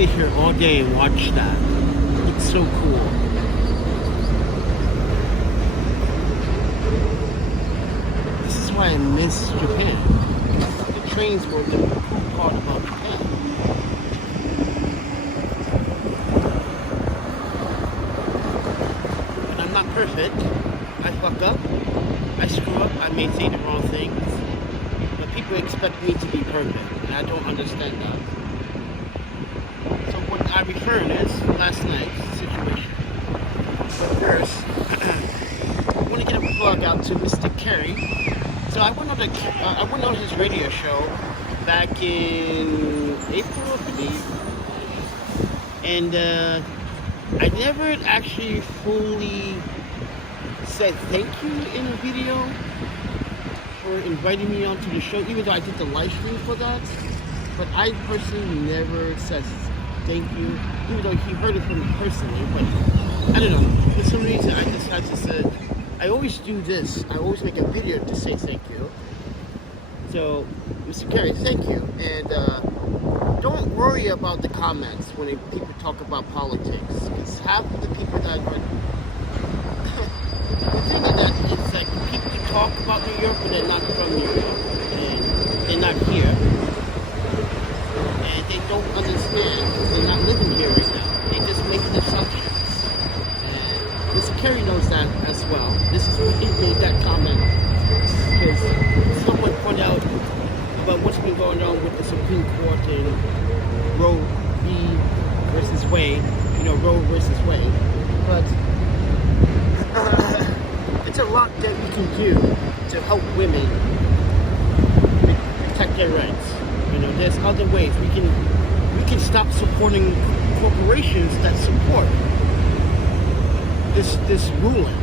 sit here all day and watch that. It's so cool. This is why I miss Japan. The trains were the cool part about Japan. But I'm not perfect. I fuck up. I screw up. I may say the wrong things. But people expect me to be perfect. And I don't understand that. So what I referred is last night's situation. But first, I want to get a plug out to Mr. Kerry. So I went on his radio show back in April, I believe, and I never actually fully said thank you in a video for inviting me onto the show, even though I did the live stream for that. But I personally never said thank you, even though he heard it from me personally. But I don't know, for some reason I decided to say, I always do this. I always make a video to say thank you. So, Mr. Kerry, thank you. And don't worry about the comments when people talk about politics. Because half of the people that are... the thing is that it's like people talk about New York, but they're not from New York. And they're not here. And they don't understand because they're not living here right now. They're just making assumptions. Mr. Kerry knows that as well. This is why he made that comment, because someone pointed out about what's been going on with the Supreme Court and Roe v. versus Wade, Roe versus Wade. But it's a lot that we can do to help women protect their rights. There's other ways we can stop supporting corporations that support this ruling,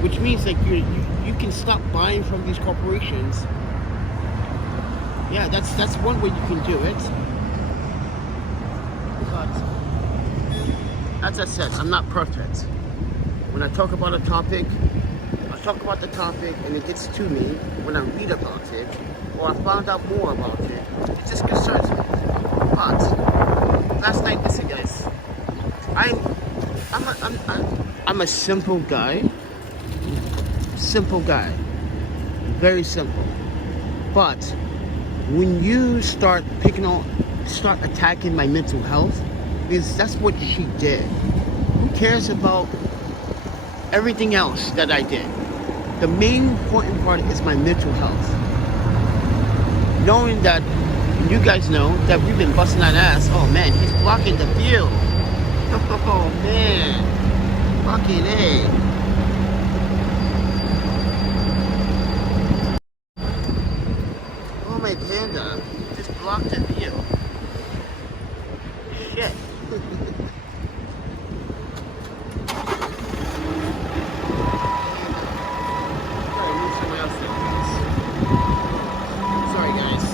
which means that you can stop buying from these corporations. Yeah, that's one way you can do it. But as I said, I'm not perfect. When I talk about a topic, I talk about the topic and it gets to me when I read about it or I found out more about it. It just concerns me. But last night, listen guys, I'm a simple guy. Simple guy. Very simple. But when you start attacking my mental health, because that's what she did. Who cares about everything else that I did? The main important part is my mental health. Knowing that, you guys know that we've been busting that ass. Oh man, he's blocking the view. Oh man. Fucking A. Oh my panda, just blocked the view. Shit. Sorry, move someone else there, please. Sorry guys.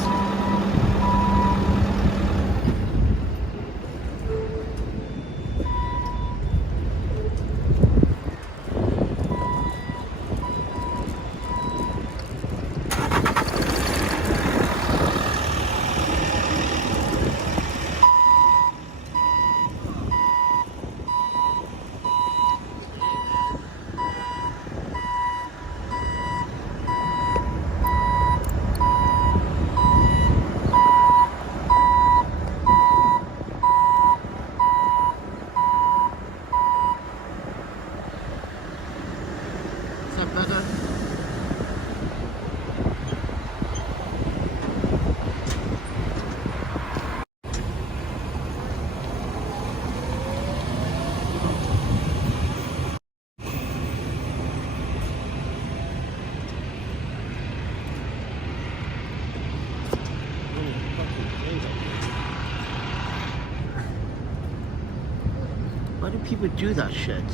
Why do people do that shit?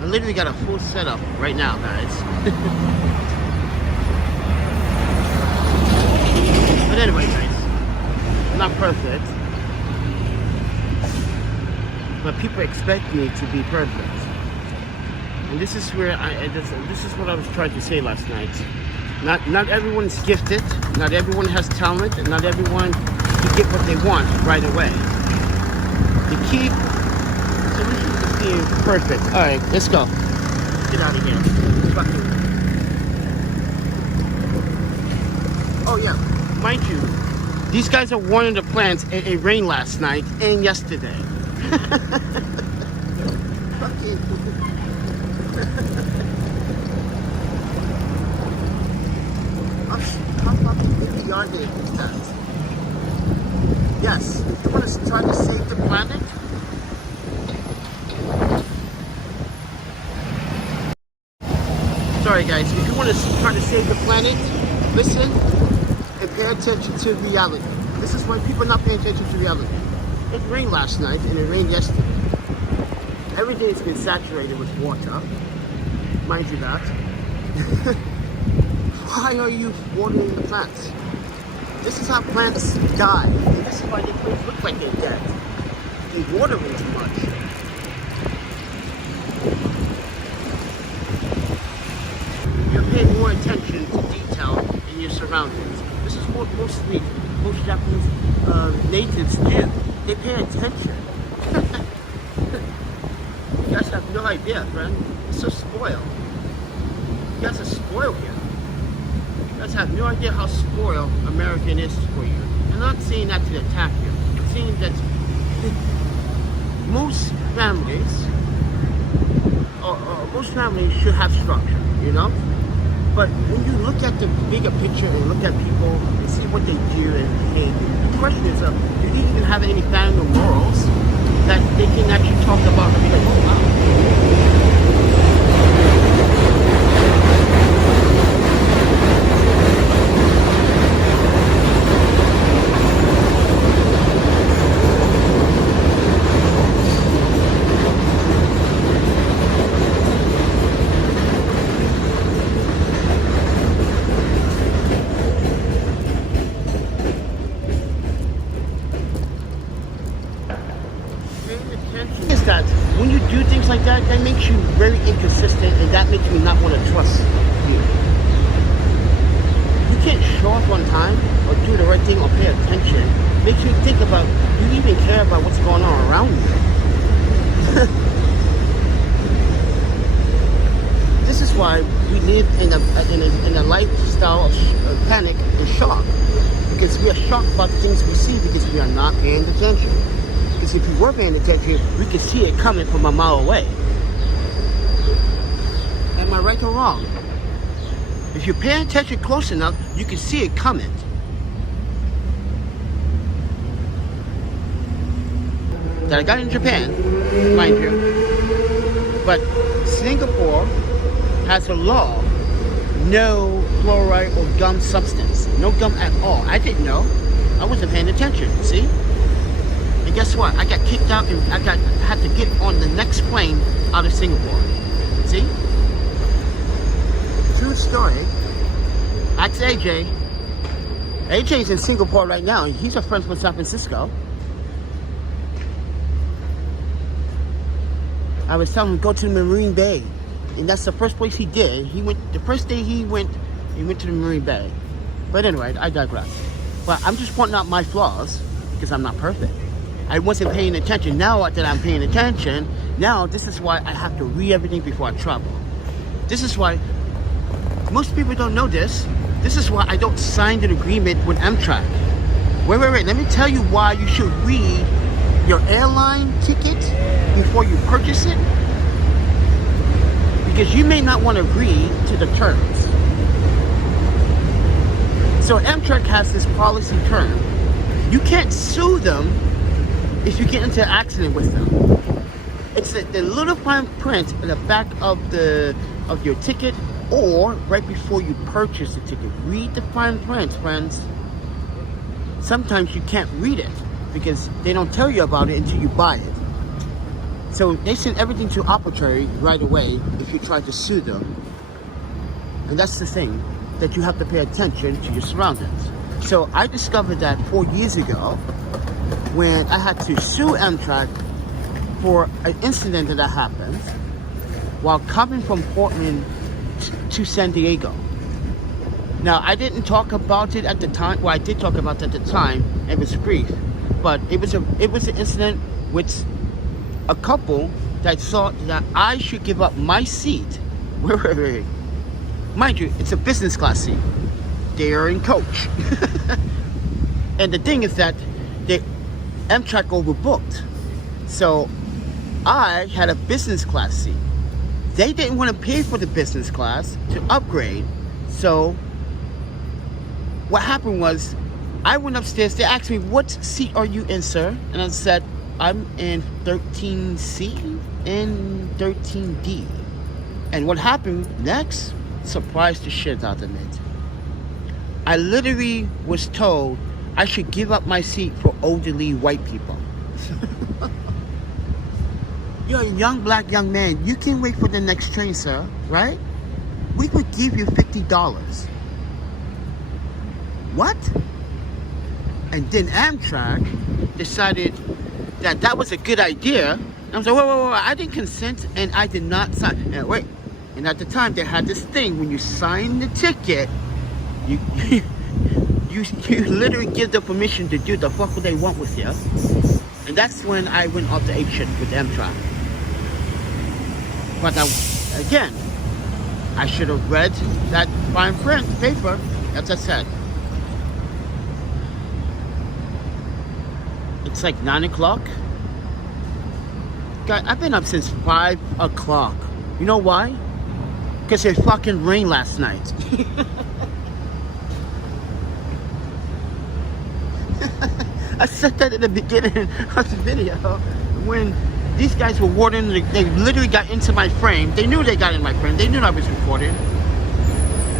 I literally got a full setup right now, guys. But anyway, guys, I'm not perfect. But people expect me to be perfect. And this is where this is what I was trying to say last night. Not everyone's gifted, not everyone has talent, and not everyone to get what they want right away. The key solution is being perfect. Alright, let's go. Get out of here. Oh yeah, mind you, these guys are watering the plants. It rained last night and yesterday. Fucking. How fucking busy are they these days? Yes, if you want to try to save the planet, sorry guys, if you want to try to save the planet, listen and pay attention to reality. This is why people are not paying attention to reality. It rained last night and it rained yesterday. Everything has been saturated with water. Mind you that. Why are you watering the plants? This is how plants die. And this is why the plants look like they're dead. They water them too much. You're paying more attention to detail in your surroundings. This is what most Japanese natives do. They pay attention. You guys have no idea, friend. It's so spoiled. You guys are spoiled here. You guys have no idea how spoiled American is for you. I'm not saying that to attack you. I'm saying that most families should have structure, you know? But when you look at the bigger picture and look at people and see what they do and behave, the question is, do they even have any family morals that they can actually talk about and be like, oh wow. Is that when you do things like that, that makes you very inconsistent, and that makes me not want to trust you. You can't show up on time or do the right thing or pay attention. Makes you think about, do you even care about what's going on around you? This is why we live in a lifestyle of panic and shock, because we are shocked about the things we see because we are not paying attention. Because if you were paying attention, we could see it coming from a mile away. Am I right or wrong? If you're paying attention close enough, you can see it coming. That I got in Japan, mind you. But Singapore has a law, no fluoride or gum substance. No gum at all. I didn't know. I wasn't paying attention, see? And guess what? I got kicked out and had to get on the next plane out of Singapore. See? True story. Ask AJ. AJ's in Singapore right now. He's a friend from San Francisco. I was telling him go to the Marine Bay. And that's the first place he did. The first day he went to the Marine Bay. But anyway, I digress. But I'm just pointing out my flaws because I'm not perfect. I wasn't paying attention. Now that I'm paying attention, now this is why I have to read everything before I travel. This is why most people don't know this. This is why I don't sign an agreement with Amtrak. Wait. Let me tell you why you should read your airline ticket before you purchase it. Because you may not want to agree to the terms. So Amtrak has this policy term. You can't sue them if you get into an accident with them. It's the little fine print in the back of your ticket or right before you purchase the ticket. Read the fine print, friends. Sometimes you can't read it because they don't tell you about it until you buy it. So they send everything to arbitrary right away if you try to sue them. And that's the thing, that you have to pay attention to your surroundings. So I discovered that 4 years ago when I had to sue Amtrak for an incident that happened while coming from Portland to San Diego. Now, I didn't talk about it at the time. Well, I did talk about it at the time, It was brief, but it was an incident with a couple that thought that I should give up my seat. Wait. Mind you, it's a business class seat. They are in coach. And the thing is that the Amtrak overbooked. So I had a business class seat. They didn't want to pay for the business class to upgrade. So what happened was, I went upstairs. They asked me, what seat are you in, sir? And I said, I'm in 13C and 13D. And what happened next surprised the shit out of me. I literally was told I should give up my seat for elderly white people. You're a young black young man. You can wait for the next train, sir, right? We would give you $50. What? And then Amtrak decided that that was a good idea. And I was like, whoa, I didn't consent and I did not sign. And wait, and at the time they had this thing, when you sign the ticket, you literally give the permission to do the fuck what they want with you. And that's when I went off the ape shit with Amtrak. But again, I should have read that fine print paper, as I said. It's like 9 o'clock. God, I've been up since 5 o'clock. You know why? Because it fucking rained last night. I said that at the beginning of the video. When these guys were watering, they literally got into my frame. They knew they got in my frame. They knew I was recording.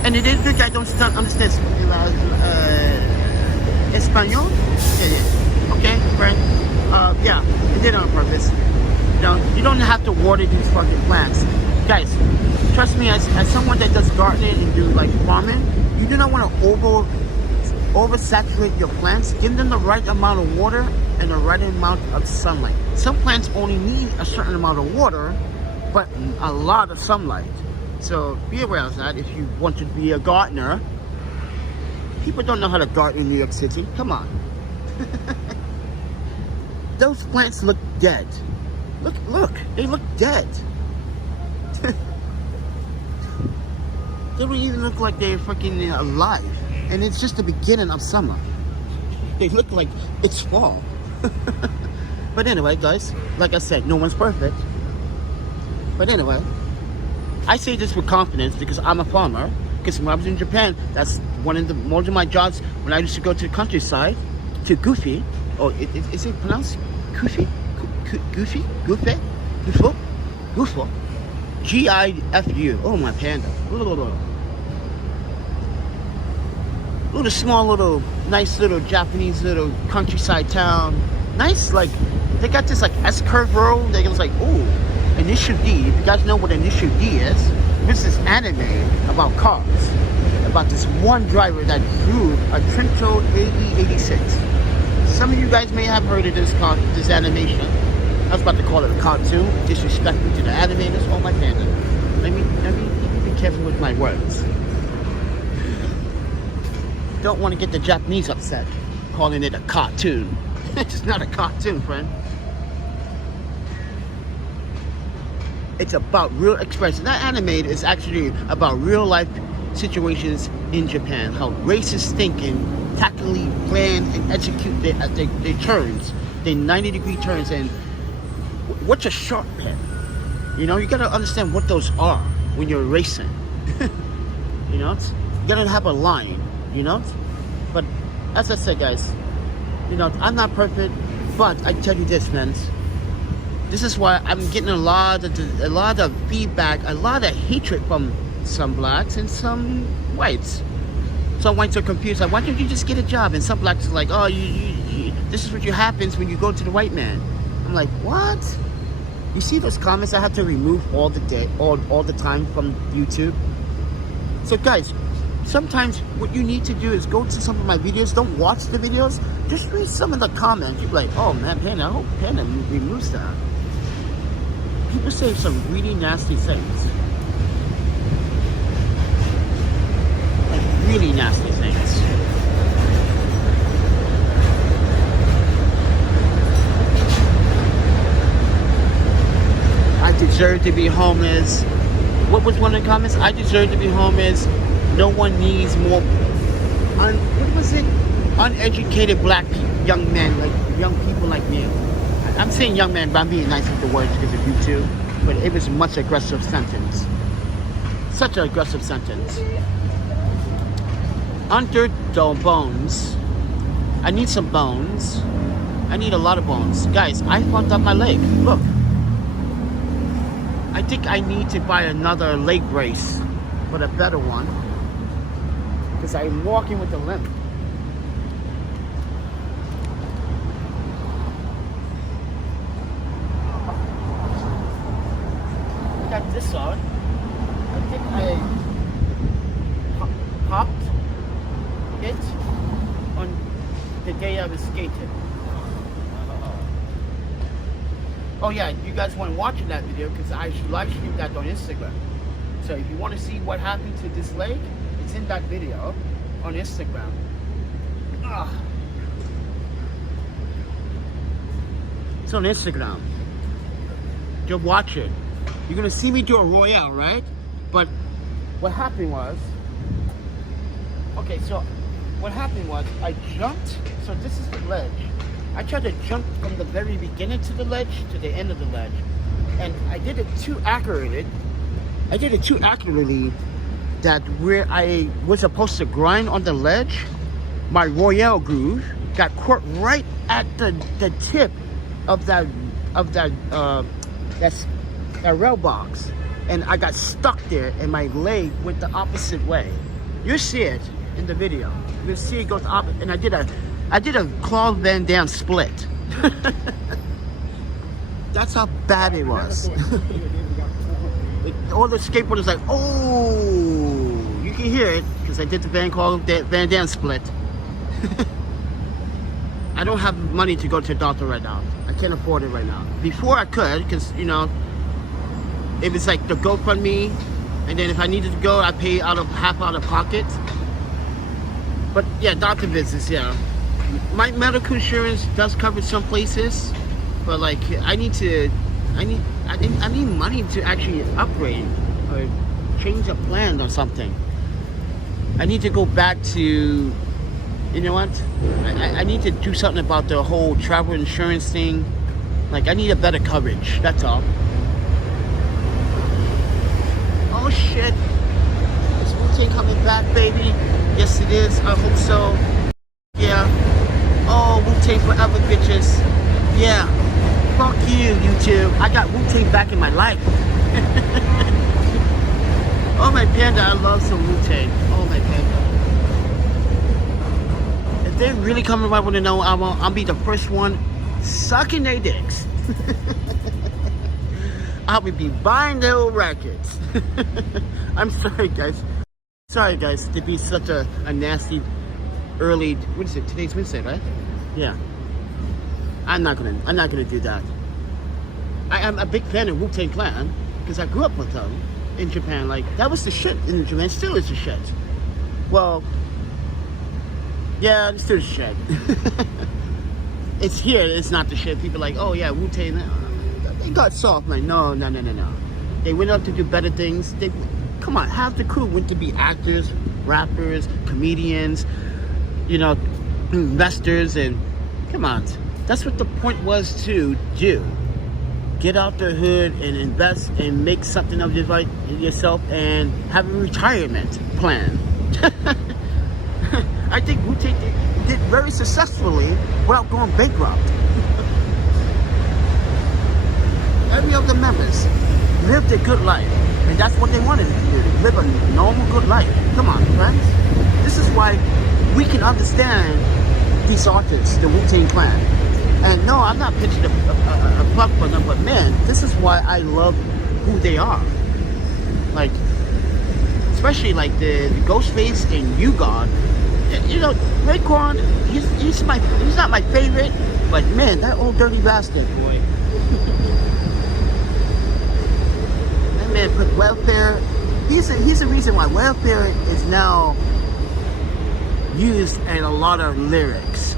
And this guy don't understand Espanol? Yeah. Okay, friend? Yeah, they did it on purpose. You don't have to water these fucking plants. Guys, trust me, as someone that does gardening and do like farming, you do not want to oversaturate your plants. Give them the right amount of water and the right amount of sunlight. Some plants only need a certain amount of water, but a lot of sunlight. So be aware of that if you want to be a gardener. People don't know how to garden in New York City. Come on. Those plants look dead. Look, they look dead. They don't even look like they're fucking alive. And it's just the beginning of summer. They look like it's fall. But anyway, guys, like I said, no one's perfect. But anyway, I say this with confidence because I'm a farmer. Because when I was in Japan, that's one of my jobs when I used to go to the countryside, to Goofy. Or is it pronounced Goofy? Goofy? Goofy? Goofy? G-I-F-U. Oh, my panda. Little small, nice little Japanese little countryside town. Nice, like, they got this like S-curve road. They was like, ooh, Initial D. If you guys know what Initial D is, this is anime about cars. About this one driver that drew a Trento AE86. Some of you guys may have heard of this animation. I was about to call it a cartoon, disrespectful to the animators. Oh my panda. Let me be careful with my words. Don't want to get the Japanese upset, calling it a cartoon. It's not a cartoon, friend. It's about real expression. That anime is actually about real life situations in Japan. How racists think and tactically plan and execute their turns, their 90-degree turns, and what's a sharp pen? You know, you gotta understand what those are when you're racing. You know, you gotta have a line. You know, but as I said, guys, you know, I'm not perfect, but I tell you this, man. This is why I'm getting a lot of feedback, a lot of hatred from some blacks and some whites. Some whites are confused, like, why don't you just get a job? And some blacks are like, oh, this is what happens when you go to the white man. I'm like, what? You see those comments I have to remove all the time from YouTube? So guys, sometimes what you need to do is go to some of my videos. Don't watch the videos. Just read some of the comments. You're like, oh man, Panda, I hope Panda removes that. People say some really nasty things. Like really nasty things. deserve to be homeless. What was one of the comments? I deserve to be homeless. No one needs more. What was it? Uneducated black young men, like young people like me. I'm saying young men, but I'm being nice with the words because of YouTube. But it was a much aggressive sentence. Such an aggressive sentence. Under the bones. I need some bones. I need a lot of bones. Guys, I fucked up my leg. Look. I think I need to buy another leg brace, but a better one. Because I'm walking with a limp. I got this on. I think I popped it on the day I was skating. Oh yeah, you guys weren't watching that video because I live streamed that on Instagram. So if you want to see what happened to this leg, it's in that video on Instagram. It's on Instagram. Go watch it. You're gonna see me do a royale, right? But what happened was, okay, so what happened was I jumped. So this is the ledge. I tried to jump from the very beginning to the ledge to the end of the ledge, and I did it too accurately. That where I was supposed to grind on the ledge, my royale groove got caught right at the tip of that rail box, and I got stuck there, and my leg went the opposite way. You'll see it in the video. You'll see it go the opposite, and I did a Claude Van Damme split. That's how bad it was. All the skateboarders like, oh, you can hear it because I did the Van Damme split. I don't have money to go to a doctor right now. I can't afford it right now. Before I could, because you know, it was like the GoFundMe, and then if I needed to go, I pay half out of pocket. But yeah, doctor visits, yeah. My medical insurance does cover some places, but like I need money to actually upgrade or change a plan or something. I need to go back to, you know what? I need to do something about the whole travel insurance thing. Like I need a better coverage. That's all. Oh shit! Is Wu-Tang coming back, baby? Yes, it is. I hope so. Yeah. Oh, Wu-Tang forever, bitches. Yeah. Fuck you, YouTube. I got Wu-Tang back in my life. Oh, my panda, I love some Wu-Tang. Oh, my panda. If they really come around, I want to know, I'll be the first one sucking their dicks. I'll be buying their old records. I'm sorry, guys. Sorry, guys, to be such a nasty early. What is it? Today's Wednesday, right? Yeah. I'm not gonna do that. I am a big fan of Wu-Tang Clan because I grew up with them in Japan. Like that was the shit in Japan. Still is the shit. Well, yeah, it's still the shit. It's here. It's not the shit. People are like, oh yeah, Wu-Tang. They got soft. Like no. They went up to do better things. Come on, half the crew went to be actors, rappers, comedians, you know, investors, and come on. That's what the point was to do. Get out the hood and invest and make something of yourself and have a retirement plan. I think Wu-Tang did very successfully without going bankrupt. Every of the members lived a good life. And that's what they wanted to do. Live a normal, good life. Come on, friends. This is why we can understand these artists, the Wu-Tang Clan. And no, I'm not pitching a plug for them, but man, this is why I love who they are. Like, especially like the Ghostface and U-God. You know, Raekwon, he's not my favorite, but man, that old dirty bastard, boy. That man put welfare. He's the reason why welfare is now used in a lot of lyrics.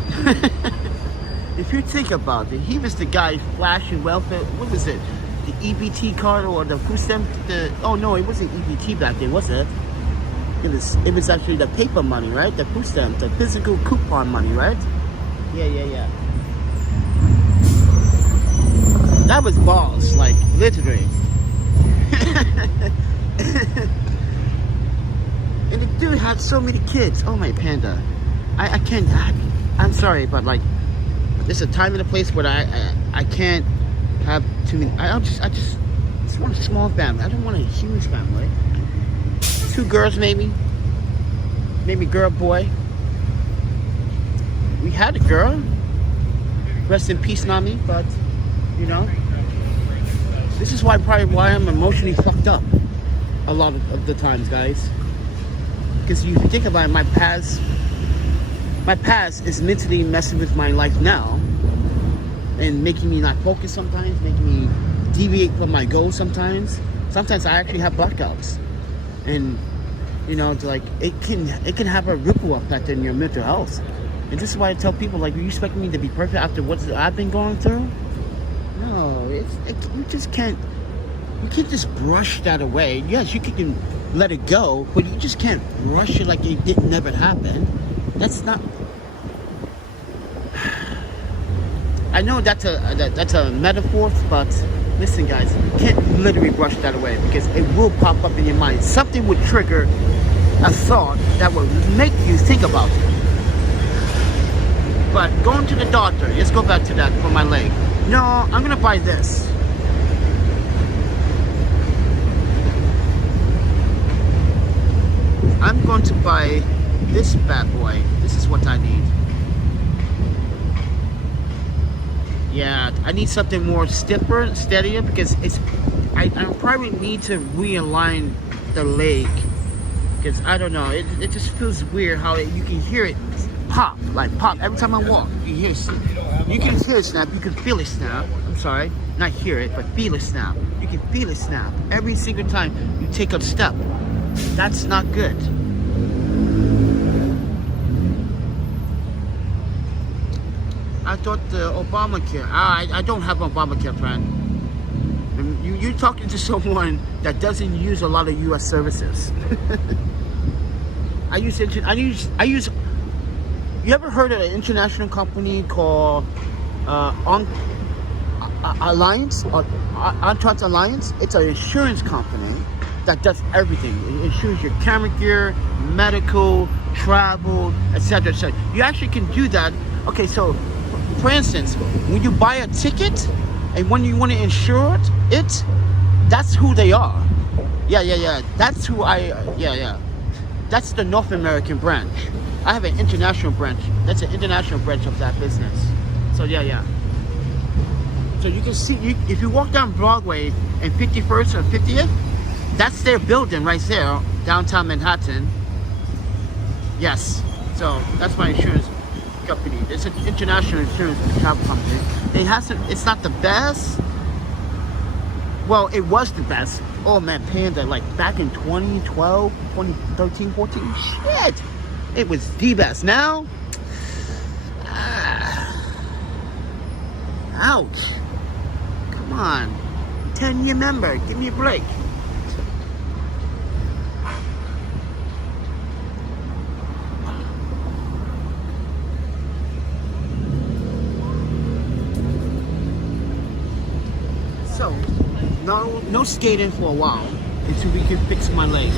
If you think about it, he was the guy flashing welfare. What was it? The EBT card or the food stamp. Oh no, it wasn't EBT back then, was it? It was actually the paper money, right? The food stamp, the physical coupon money, right? Yeah. That was balls, like literally. And the dude had so many kids. Oh my panda, I can't. I'm sorry, but like, there's a time and a place where I can't have too many. I just want a small family. I don't want a huge family. 2 girls maybe girl, boy. We had a girl. Rest in peace, Nami. But you know, this is probably why I'm emotionally fucked up a lot of the times, guys. Because you think about it, my past is mentally messing with my life now and making me not focus sometimes, making me deviate from my goals sometimes. Sometimes I actually have blackouts. And you know, it's like it can have a ripple effect in your mental health. And this is why I tell people, like, you expect me to be perfect after what I've been going through? No, you just can't. You can't just brush that away. Yes, you can let it go, but you just can't brush it like it didn't never happen. That's not. I know that's a metaphor, but listen, guys, you can't literally brush that away because it will pop up in your mind. Something would trigger a thought that will make you think about it. But going to the doctor, let's go back to that for my leg. No, I'm gonna buy this. I'm going to buy this bad boy. This is what I need. Yeah, I need something more stiffer, steadier, because I probably need to realign the leg. Because I don't know, it just feels weird how you can hear it pop, like pop every time I walk. You can hear it snap, you can feel it snap. I'm sorry, not hear it, but feel it snap. You can feel it snap every single time you take a step. That's not good. I thought the Obamacare. I don't have Obamacare, friend. You're talking to someone that doesn't use a lot of U.S. services. I use. You ever heard of an international company called Alliance or Entrance Alliance? It's an insurance company that does everything. It insures your camera gear, medical, travel, etc., etc. You actually can do that. Okay, so for instance, when you buy a ticket and when you want to insure it, that's who they are. Yeah. That's who That's the North American branch. I have an international branch. That's an international branch of that business. So yeah. So you can see, if you walk down Broadway and 51st or 50th, that's their building right there, downtown Manhattan. Yes. So that's my insurance company. It's an international insurance travel company. It's not the best. Well, it was the best. Oh man, Panda, like back in 2012, 2013, 14, shit. It was the best. Now, ouch. Come on. 10-year member, give me a break. So, no skating for a while until we can fix my leg.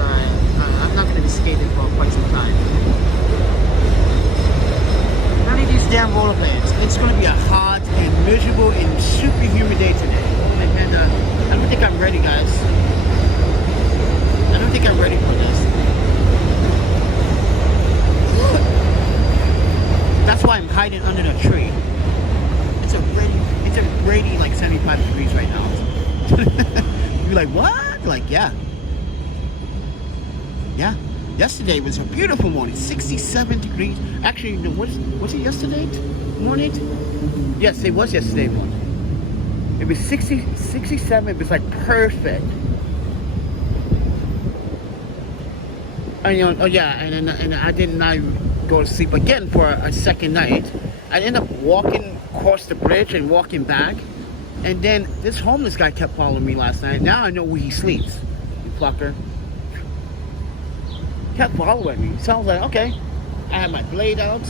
I'm not going to be skating for quite some time. None of these damn rollerblades. It's going to be a hot and miserable and super humid day today. And I don't think I'm ready, guys. I don't think I'm ready for this. That's why I'm hiding under the tree. It's already like 75 degrees right now. You're like, what? Like, yeah. Yesterday was a beautiful morning, 67 degrees. Actually, was it yesterday morning? Yes, it was yesterday morning. It was 67. It was like perfect. And I did not go to sleep again for a second night. I ended up walking across the bridge and walking back And then this homeless guy kept following me last night. Now I know where he sleeps. You fucker. Kept following me. So I was like, okay. I had my blade out.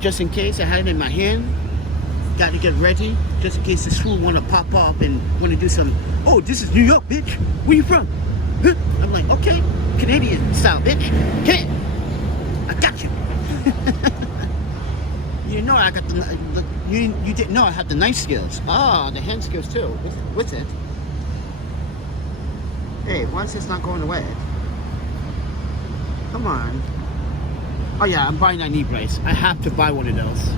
Just in case. I had it in my hand. Got to get ready just in case this fool want to pop up and want to do some. Oh, this is New York, bitch. Where you from? Huh? I'm like, okay, Canadian style, bitch. Hey, I got you. You know I got you didn't know I had the knife skills. Ah, the hand skills too. What's it? Hey, why is this not going away? Come on. Oh yeah, I'm buying that knee brace. I have to buy one of those.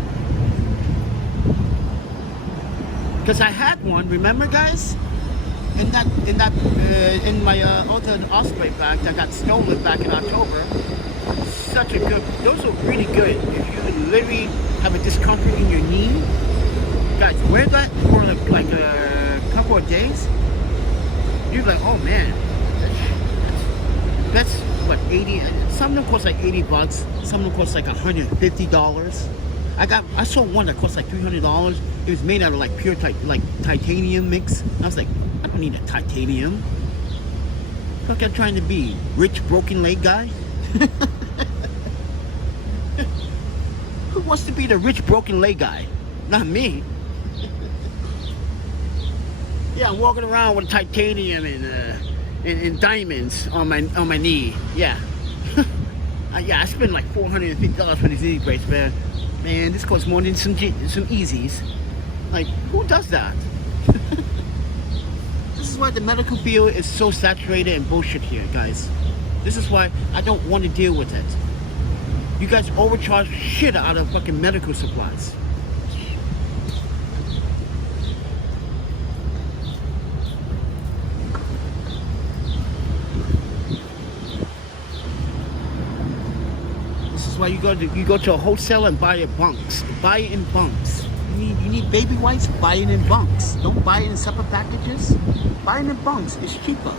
Because I had one, remember guys? In my other Osprey bag that got stolen back in October. Such a good, those are really good. If you literally have a discomfort in your knee, guys, wear that for like a couple of days. You're like, oh man, that's what, 80, some of them cost like 80 bucks, some of them cost like $150. I saw one that cost like $300. It was made out of like pure titanium mix. I was like, I don't need a titanium. Fuck, I'm trying to be rich broken leg guy. Who wants to be the rich broken leg guy? Not me. Yeah, I'm walking around with titanium and diamonds on my knee. Yeah. Yeah, I spent like $450 for these knee brace, man. Man, this costs more than some Easies. Like, who does that? This is why the medical field is so saturated and bullshit here, guys. This is why I don't want to deal with it. You guys overcharge shit out of fucking medical supplies. This is why you go to a wholesaler and buy it bunks. Buy it in bunks. You need baby wipes, buy it in bunks. Don't buy it in separate packages. Buy it in bunks. It's cheaper.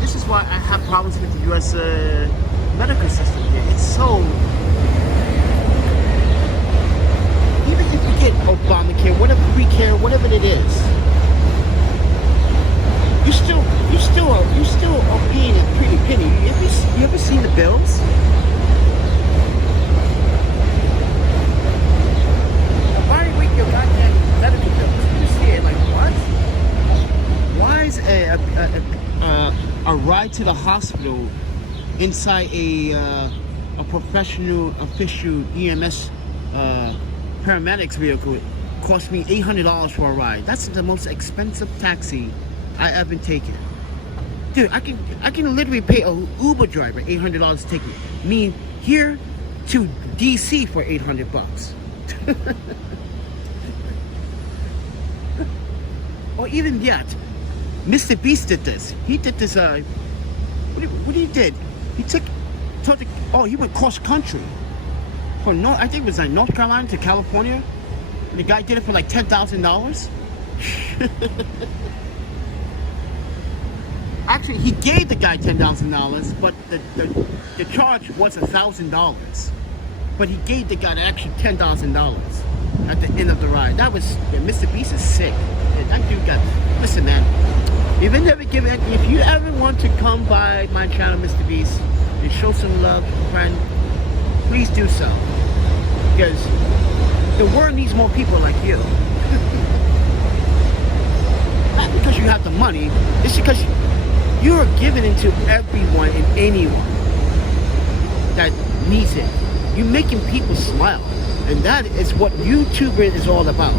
This is why I have problems with the U.S. medical system here. It's so... Even if you get Obamacare, whatever free care, whatever it is, you still are paying a pretty penny. You ever seen the bills? Your goddamn medical bills. You see it like what? Why is a ride to the hospital inside a professional official EMS paramedics vehicle cost me $800 for a ride? That's the most expensive taxi I ever taken. Dude, I can literally pay an Uber driver $800 to take me here to DC for $800 bucks. Or even yet, Mr. Beast did this. He did this, what he did? He he went cross country. I think it was like North Carolina to California. And the guy did it for like $10,000. Actually, he gave the guy $10,000, but the charge was $1,000. But he gave the guy actually $10,000 at the end of the ride. Mr. Beast is sick. That dude listen man, if you ever want to come by my channel, Mr. Beast, and show some love, friend, please do so. Because the world needs more people like you. Not because you have the money, it's because you are giving it to everyone and anyone that needs it. You're making people smile. And that is what YouTuber is all about.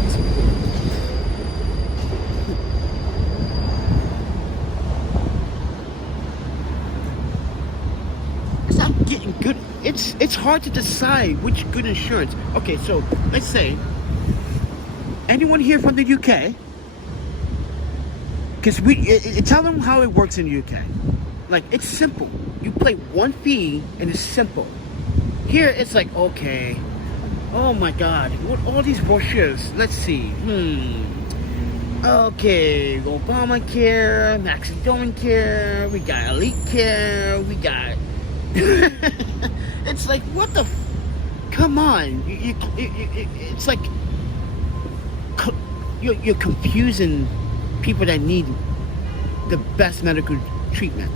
It's not getting good. It's hard to decide which good insurance. Okay, so let's say anyone here from the UK? Because tell them how it works in the UK. Like, it's simple. You pay one fee and it's simple. Here it's like, okay, oh my god, what all these brochures? Let's see. Okay, Obamacare, Maxidome Care, we got Elite Care, we got it's like, what the come on. It's like you're confusing people that need the best medical treatment.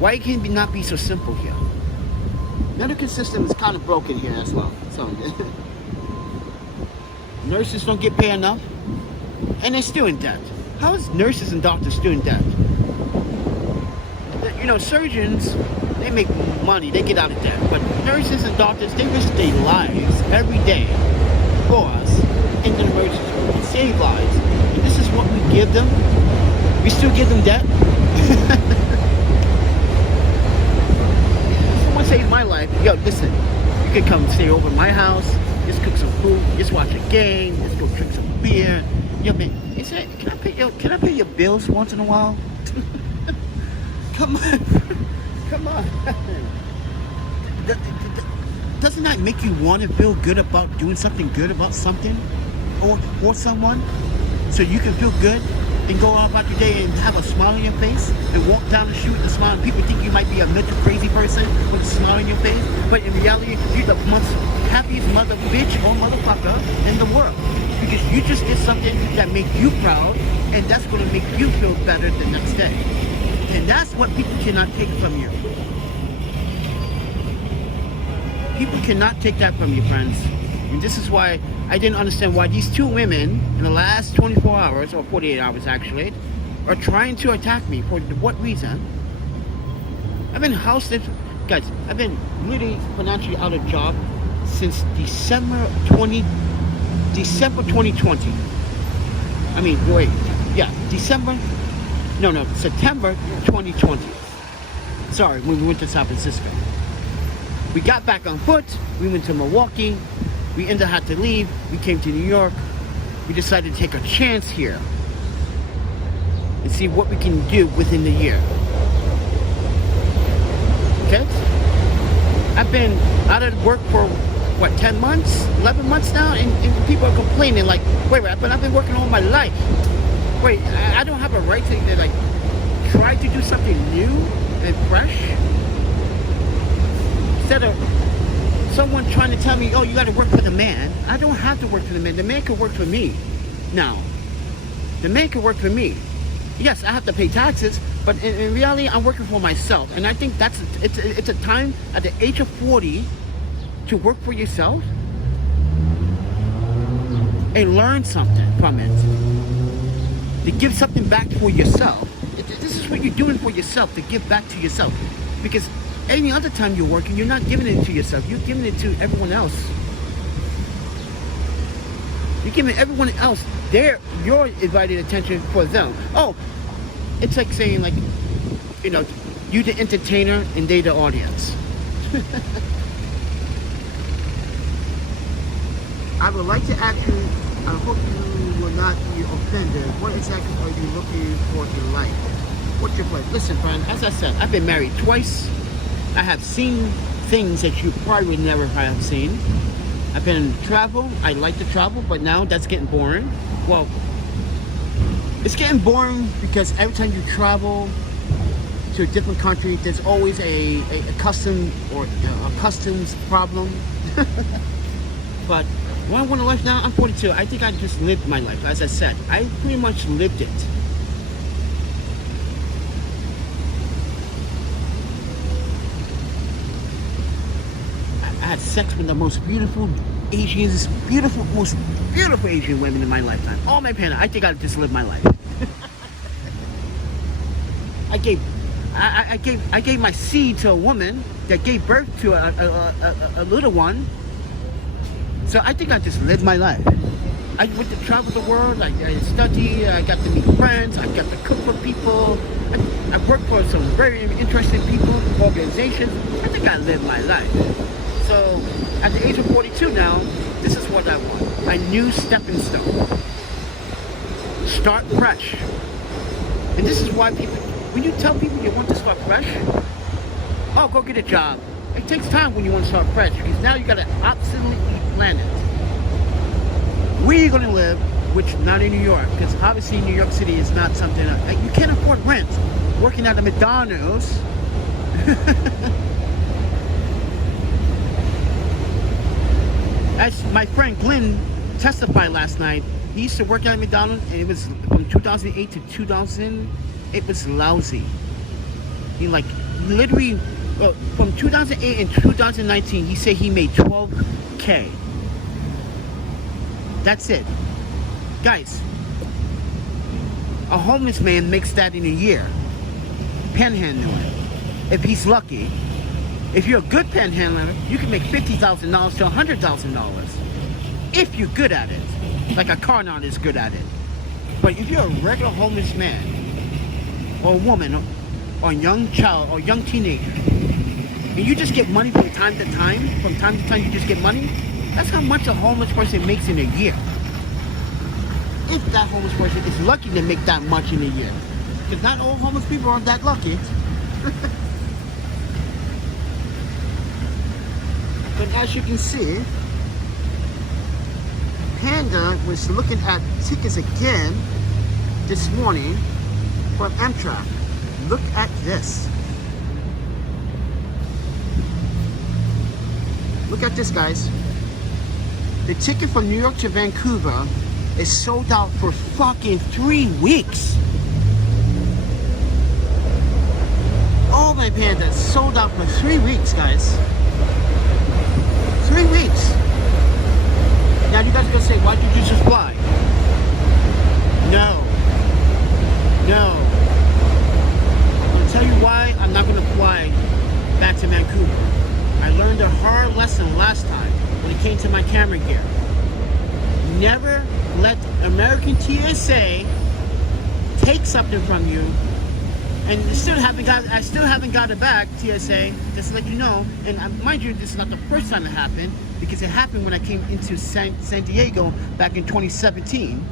Why can it not be so simple here? Medical system is kind of broken here as well. So nurses don't get paid enough, and they're still in debt. How is nurses and doctors still in debt? You know, surgeons, they make money, they get out of debt. But nurses and doctors, they risk their lives every day for us in an emergency room to save lives. And this is what we give them. We still give them debt. Someone saved my life. Yo, listen, you can come stay over at my house, just cook some food, just watch a game, just go drink some beer. Yo, man, can I pay your bills once in a while? Come on. Come on. Doesn't that make you want to feel good about doing something good about something or someone? So you can feel good and go out about your day and have a smile on your face and walk down the street with a smile, and people think you might be a mental crazy person with a smile on your face, but in reality you're the most happiest mother bitch or motherfucker in the world, because you just did something that makes you proud, and that's going to make you feel better the next day. And that's what people cannot take from you. People cannot take that from you, friends. And this is why I didn't understand why these two women in the last 24 hours, or 48 hours actually, are trying to attack me. For what reason? I've been housed, guys, I've been really financially out of job since December 2020. I mean, wait, yeah, September 2020. Sorry, when we went to San Francisco. We got back on foot, we went to Milwaukee, we ended up had to leave, we came to New York, we decided to take a chance here and see what we can do within the year. Okay? I've been out of work for, what, 10 months, 11 months now, and people are complaining like, wait, but I've been working all my life. Wait, I don't have a right to like try to do something new and fresh? Instead of someone trying to tell me, oh, you got to work for the man. I don't have to work for the man. The man can work for me. Now, the man can work for me. Yes, I have to pay taxes, but in reality, I'm working for myself. And I think it's a time at the age of 40 to work for yourself and learn something from it. To give something back for yourself. This is what you're doing for yourself, to give back to yourself. Because any other time you're working, you're not giving it to yourself. You're giving it to everyone else. You're giving everyone else your invited attention for them. Oh, it's like saying, like, you know, you the entertainer and they the audience. I would like to ask you, I hope you will not be offended. What exactly are you looking for in life? What's your plan? Listen, friend, as I said, I've been married twice. I have seen things that you probably would never have seen. I've been in travel. I like to travel, but now that's getting boring. Well, it's getting boring because every time you travel to a different country, there's always a custom or a customs problem. But what I want in life now, I'm 42. I think I just lived my life. As I said, I pretty much lived it. I had sex with the most beautiful Asians, most beautiful Asian women in my lifetime. All my panda. I think I just lived my life. I gave my seed to a woman that gave birth to a little one. So I think I just lived my life. I went to travel the world, I studied, I got to meet friends, I got to cook for people, I worked for some very interesting people, organizations. I think I lived my life. So at the age of 42 now, this is what I want. A new stepping stone. Start fresh. And this is why people, when you tell people you want to start fresh, oh, go get a job. It takes time when you want to start fresh, because now you got to absolutely plan it. Where are you going to live, which not in New York, because obviously New York City is not something, you can't afford rent. Working at a McDonald's, As my friend Glenn testified last night, he used to work at McDonald's, and it was from 2008 to 2000. It was lousy. He like literally, well, from 2008 and 2019, he said he made $12K. That's it, guys. A homeless man makes that in a year, panhandling, if he's lucky. If you're a good panhandler, you can make $50,000 to $100,000 if you're good at it, like a car not is good at it. But if you're a regular homeless man or a woman or a young child or young teenager, and you just get money from time to time you just get money, that's how much a homeless person makes in a year. If that homeless person is lucky to make that much in a year. Because not all homeless people are that lucky. But as you can see, Panda was looking at tickets again this morning for Amtrak. Look at this. Look at this, guys. The ticket from New York to Vancouver is sold out for fucking 3 weeks. Oh my Panda, sold out for 3 weeks, guys. 3 weeks. Now you guys are gonna say, why did you just fly? No. I'm gonna tell you why I'm not gonna fly back to Vancouver. I learned a hard lesson last time when it came to my camera gear. Never let American TSA take something from you. And I still haven't got it back, TSA, just to let you know. And mind you, this is not the first time it happened, because it happened when I came into San Diego back in 2017.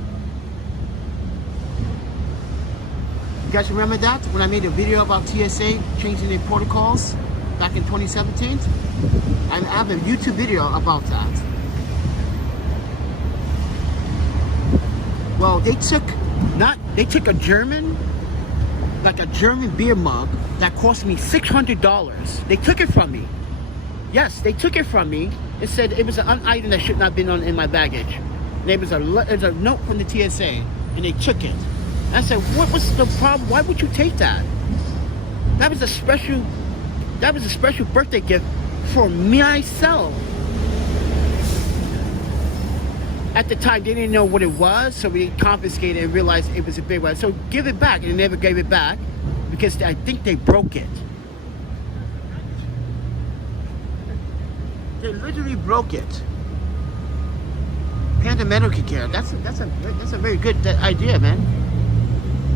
You guys remember that? When I made a video about TSA changing their protocols back in 2017? I have a YouTube video about that. Well, they took a German beer mug that cost me $600. They took it from me. Yes, they took it from me. It said it was an item that should not have been in my baggage. And it was a note from the TSA, and they took it. And I said, what was the problem? Why would you take that? That was a special birthday gift for myself. At the time, they didn't know what it was, so we confiscated and realized it was a big one. So give it back, and they never gave it back because I think they broke it. They literally broke it. Panda Medical Care. That's a very good idea, man.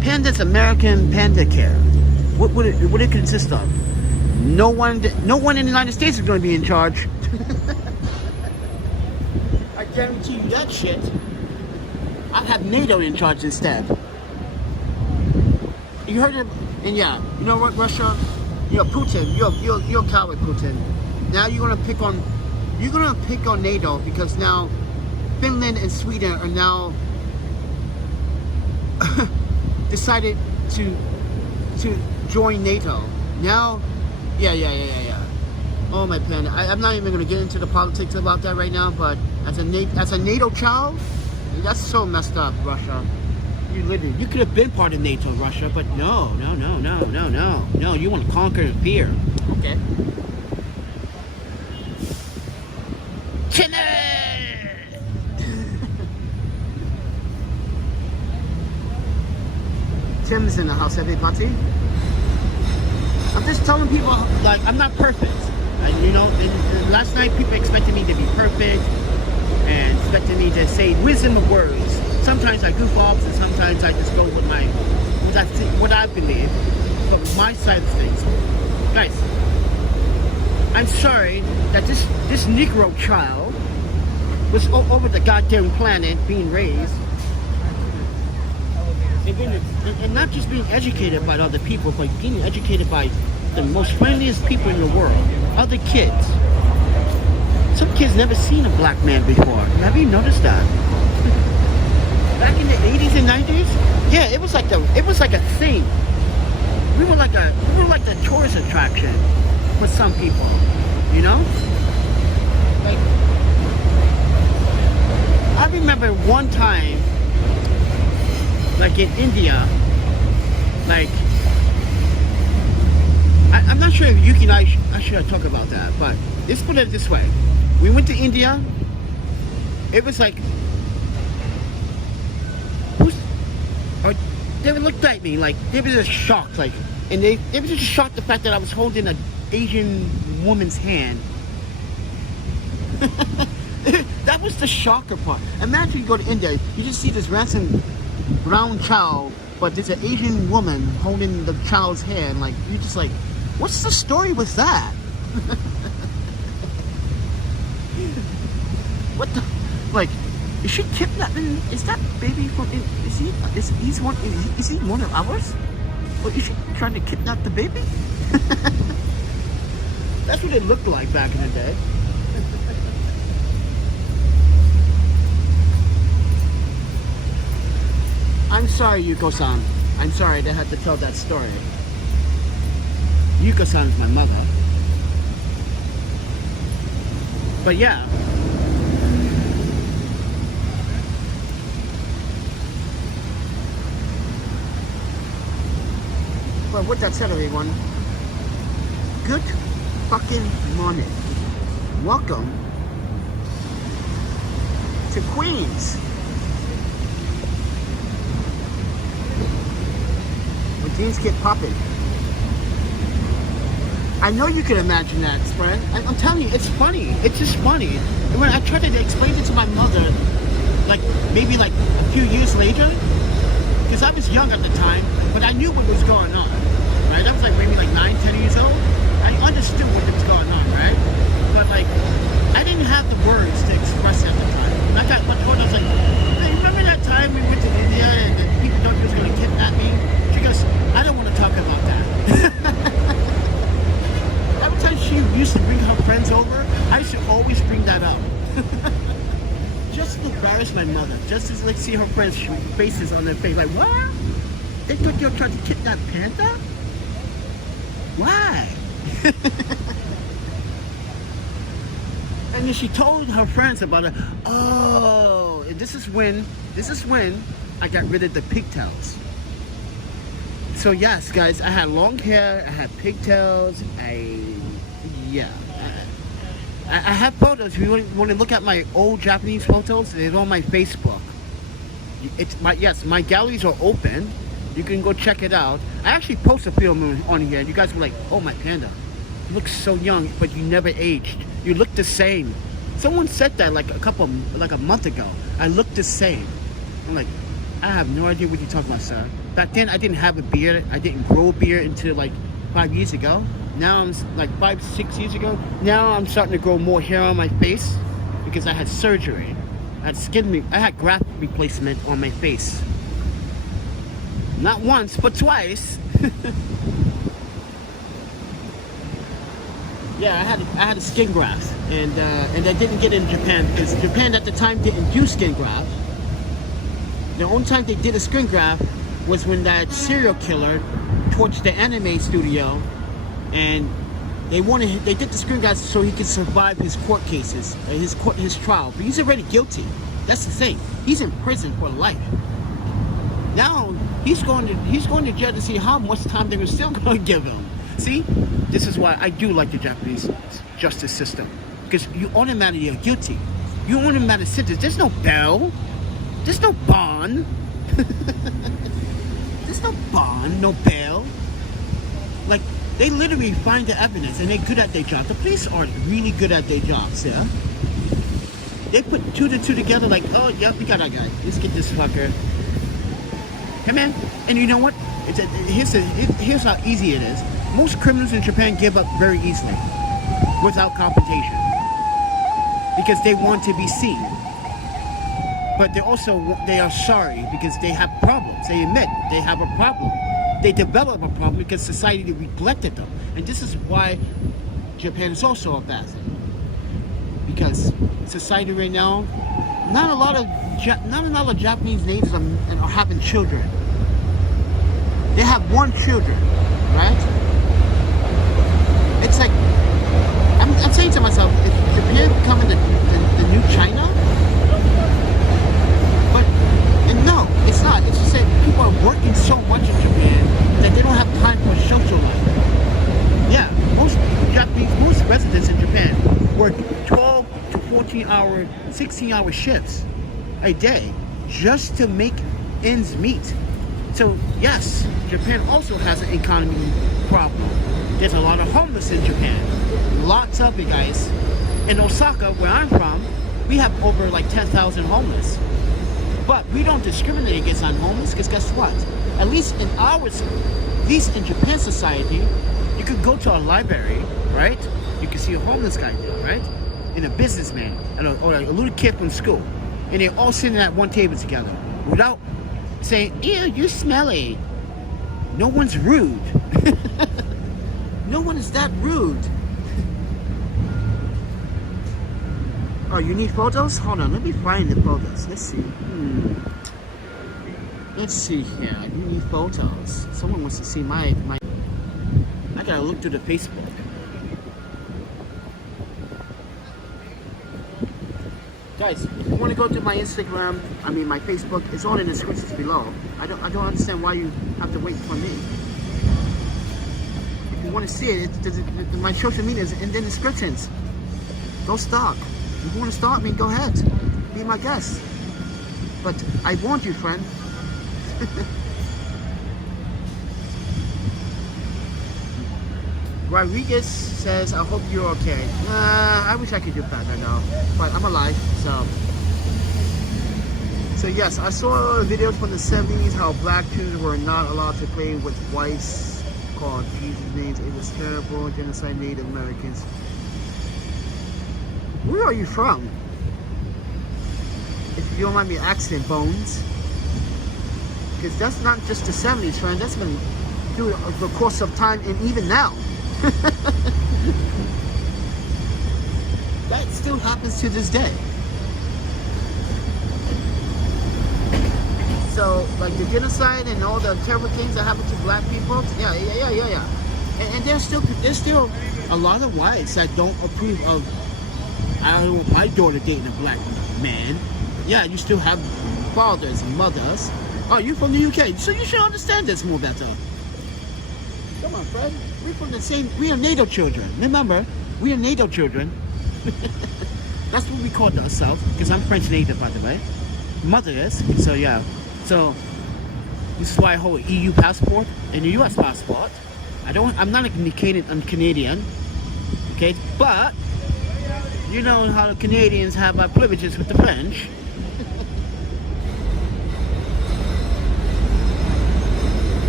Panda's American Panda Care. What would it consist of? No one in the United States is going to be in charge. I guarantee you that shit. I'd have NATO in charge instead. You heard it, and yeah, you know what, Russia? You're Putin. You're a coward, Putin. Now you're gonna pick on NATO because now Finland and Sweden are now decided to join NATO. Now, yeah. Oh my plan. I'm not even gonna get into the politics about that right now, but as a NATO child, that's so messed up, Russia. You could have been part of NATO, Russia, but no. You want to conquer and fear. Okay. Tim's in the house, everybody. I'm just telling people, like, I'm not perfect. Last night people expected me to be perfect and expected me to say wisdom of words. Sometimes I goof off, and sometimes I just go with what I believe, but my side of things. Guys, I'm sorry that this Negro child was all over the goddamn planet being raised, and not just being educated by other people, but being educated by the most friendliest people in the world, other kids. Some kids never seen a black man before. Have you noticed that? Back in the 80s and 90s, yeah, it was like a thing. We were like the tourist attraction for some people, you know? Like, I remember one time, like in India, like, I'm not sure if Yuki and I should talk about that, but let's put it this way. We went to India, it was like, they looked at me like, they were just shocked, like, and they were just shocked the fact that I was holding an Asian woman's hand. That was the shocker part. Imagine you go to India, you just see this random brown child, but there's an Asian woman holding the child's hand. Like, you're just like, what's the story with that? What the, like, is she kidnapping? Is that baby from? Is he one of ours? Or is she trying to kidnap the baby? That's what it looked like back in the day. I'm sorry, Yuko-san. I'm sorry they had to tell that story. Yuko-san is my mother. But yeah. Well, with that said, everyone, good fucking morning. Welcome to Queens. When things get popping. I know you can imagine that, friend. I'm telling you, it's funny. It's just funny. And when I tried to explain it to my mother, like maybe like a few years later, because I was young at the time, but I knew what was going on, right? I was like maybe like 9, 10 years old. I understood what was going on, right? But like, I didn't have the words to express it at the time. And I got much older, I was like, hey, remember that time we went to India and the people thought you was going to kidnap me? She goes, I don't want to talk about that. Every time she used to bring her friends over, I used to always bring that up. Just to embarrass my mother, just to like see her friends' faces on their face, like, what? They thought you were trying to kidnap Panda? Why? And then she told her friends about it. Oh, and this is when I got rid of the pigtails. So yes, guys, I had long hair, I had pigtails, I have photos. If you want to look at my old Japanese photos, they're on my Facebook. My galleries are open. You can go check it out. I actually post a film on here, and you guys were like, "Oh, my panda, you look so young, but you never aged. You look the same." Someone said that like a month ago. I look the same. I'm like, I have no idea what you're talking about, sir. Back then, I didn't have a beard. I didn't grow a beard until like 5 years ago. Now I'm like 5, 6 years ago. Now I'm starting to grow more hair on my face because I had surgery. I had graft replacement on my face. Not once, but twice. Yeah, I had a skin graft, and I didn't get it in Japan because Japan at the time didn't do skin graft. The only time they did a skin graft was when that serial killer torched the anime studio, and they did the skin graft so he could survive his court cases, his trial. But he's already guilty. That's the thing. He's in prison for life. Now he's going to jail to see how much time they were still going to give him. See, this is why I do like the Japanese justice system, because you automatically are guilty. You automatically sentence. There's no bail. There's no bond. There's no bond, no bail. Like, they literally find the evidence and they're good at their job. The police are really good at their jobs, yeah? They put 2 to 2 together like, oh, yep, we got our guy. Let's get this fucker. Come in. And you know what? Here's how easy it is. Most criminals in Japan give up very easily without confrontation because they want to be seen. But they are sorry because they have problems. They admit they have a problem. They develop a problem because society neglected them. And this is why Japan is also a bad thing. Because society right now, not a lot of Japanese nations are having children. They have 1 children, right? It's like, I'm saying to myself, if Japan becoming the new China, it's not. It's just that people are working so much in Japan that they don't have time for social life. Yeah, most residents in Japan work 12 to 14-hour, 16-hour shifts a day just to make ends meet. So yes, Japan also has an economy problem. There's a lot of homeless in Japan. Lots of it, guys. In Osaka, where I'm from, we have over like 10,000 homeless. But we don't discriminate against homeless, because guess what? At least in Japan society, you could go to a library, right? You can see a homeless guy there, right? And a businessman, or a little kid from school. And they're all sitting at one table together without saying, ew, you're smelly. No one's rude. No one is that rude. Oh, you need photos? Hold on, let me find the photos. Let's see. Let's see here. You need photos. Someone wants to see my... I gotta look through the Facebook. Guys, if you want to go to my Instagram, my Facebook, it's all in the descriptions below. I don't understand why you have to wait for me. If you want to see it, my social media is in the descriptions. Go stalk. If you want to stalk me, go ahead. Be my guest. But I warned you, friend. Rodriguez says, I hope you're okay. I wish I could do better now, but I'm alive, so. So yes, I saw videos from the 70s how black Jews were not allowed to play with whites called Jesus names. It was terrible, genocide Native Americans. Where are you from? If you don't mind me asking, Bones. Because that's not just the 70s, friend. That's been through the course of time and even now. That still happens to this day. So, like the genocide and all the terrible things that happen to black people, yeah. And there's still a lot of whites that don't approve of, I don't want my daughter dating a black man. Yeah, you still have fathers and mothers. Oh, you're from the UK, so you should understand this more better. Come on, Fred. We're from the same, we are NATO children. Remember, we are NATO children. That's what we call ourselves, because I'm French native, by the way. Mother is, so yeah. So, this is why I hold an EU passport and a US passport. I'm not a Canadian, I'm Canadian. Okay, but, you know how the Canadians have our privileges with the French.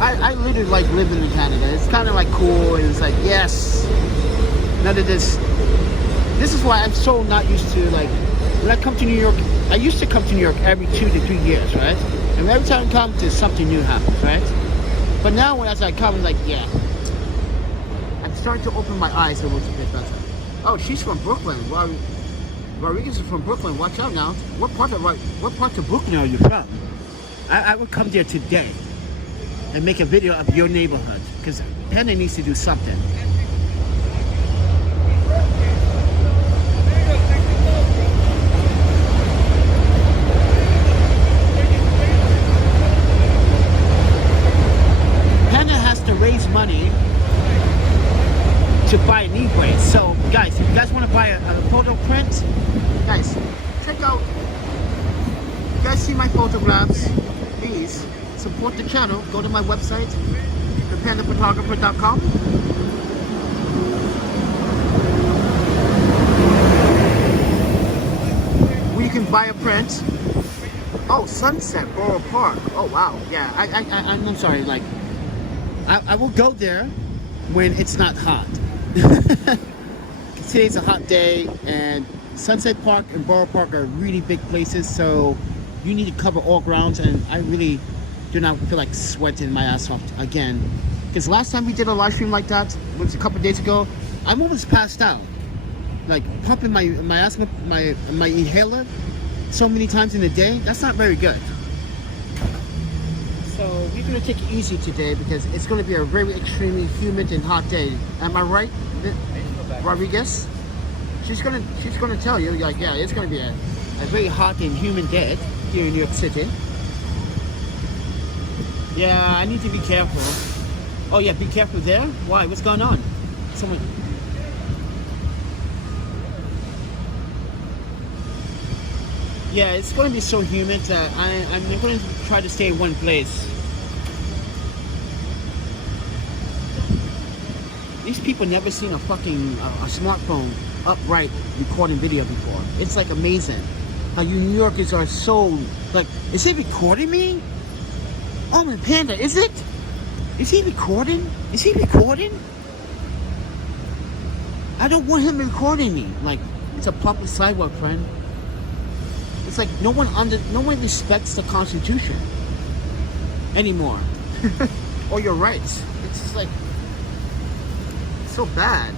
I literally like living in Canada. It's kind of like cool, and it's like, yes, none of this. This is why I'm so not used to, like, when I come to New York, I used to come to New York every 2 to 3 years, right? And every time I come, there's something new happens, right? But now, as I come, I'm like, yeah, I'm starting to open my eyes a little bit better. Oh, she's from Brooklyn. Rodriguez is from Brooklyn. Watch out now. What part of Brooklyn are you from? I would come there today and make a video of your neighborhood, because Panda needs to do something. Panda has to raise money to buy an e-brake. So guys, if you guys want to buy a photo print, guys, check out, you guys see my photographs, please support the channel. Go to my website, ThePandaPhotographer.com. where you can buy a print. Oh, Sunset Borough Park. Oh wow, yeah. I'm sorry. Like, I will go there when it's not hot. Today's a hot day, and Sunset Park and Borough Park are really big places, so you need to cover all grounds, and I really do not feel like sweating my ass off again. Because last time we did a live stream like that, was a couple days ago, I'm almost passed out. Like pumping my asthma, my inhaler so many times in a day, that's not very good. So we're gonna take it easy today because it's gonna be a very extremely humid and hot day. Am I right, Rodriguez? She's gonna tell you, like, yeah, it's gonna be a very hot and humid day here in New York City. Yeah, I need to be careful. Oh yeah, be careful there? Why? What's going on? Someone... Yeah, it's going to be so humid that I'm going to try to stay in one place. These people never seen a fucking a smartphone upright recording video before. It's like amazing how you New Yorkers are so like. Is it recording me? Oh my panda, is it? Is he recording? Is he recording? I don't want him recording me. Like, it's a public sidewalk, friend. It's like no one respects the Constitution anymore, or your rights. It's just like so bad.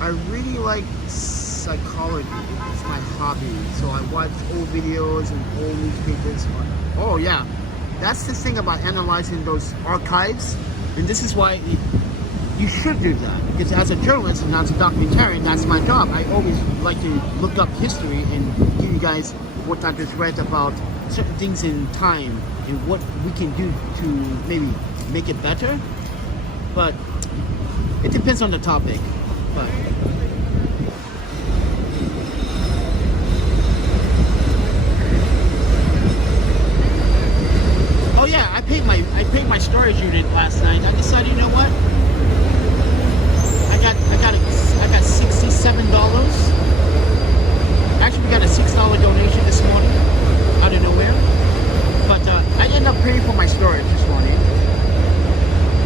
I really like psychology. It's my hobby. So I watch old videos and old newspapers. Oh yeah, that's the thing about analyzing those archives, and this is why you should do that, because as a journalist and as a documentarian, that's my job. I always like to look up history and give you guys what I just read about certain things in time and what we can do to maybe make it better. But it depends on the topic. But oh yeah, I paid my storage unit last night. I decided, you know what? I got $67. Actually, we got a $6 donation this morning out of nowhere. But I ended up paying for my storage this morning.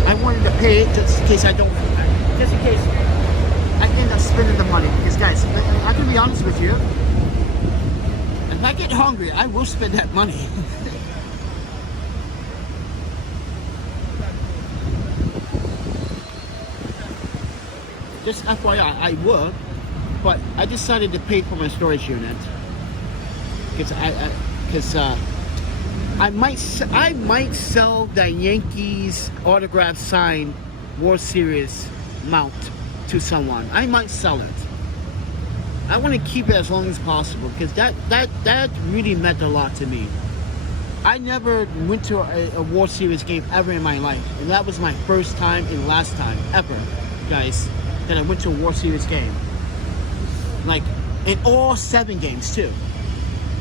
I wanted to pay it just in case I end up spending the money. Because guys, I can be honest with you. If I get hungry, I will spend that money. Just FYI, I would, but I decided to pay for my storage unit because I might sell the Yankees autograph signed World Series mount to someone. I might sell it. I want to keep it as long as possible because that really meant a lot to me. I never went to a World Series game ever in my life, and that was my first time and last time ever, guys, that I went to a World Series game. Like, in all 7 games too.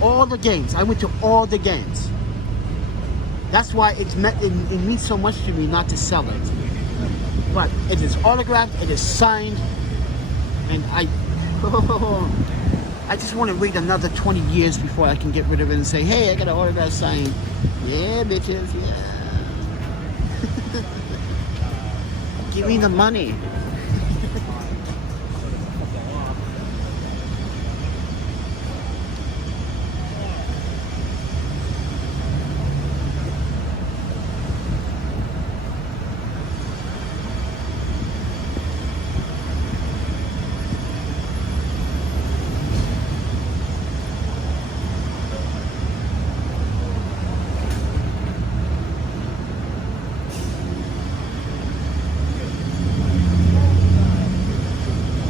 All the games. I went to all the games. That's why it means so much to me not to sell it. But it is autographed, it is signed, and I just want to wait another 20 years before I can get rid of it and say, hey, I got an autograph signed. Yeah, bitches, yeah. Give me the money.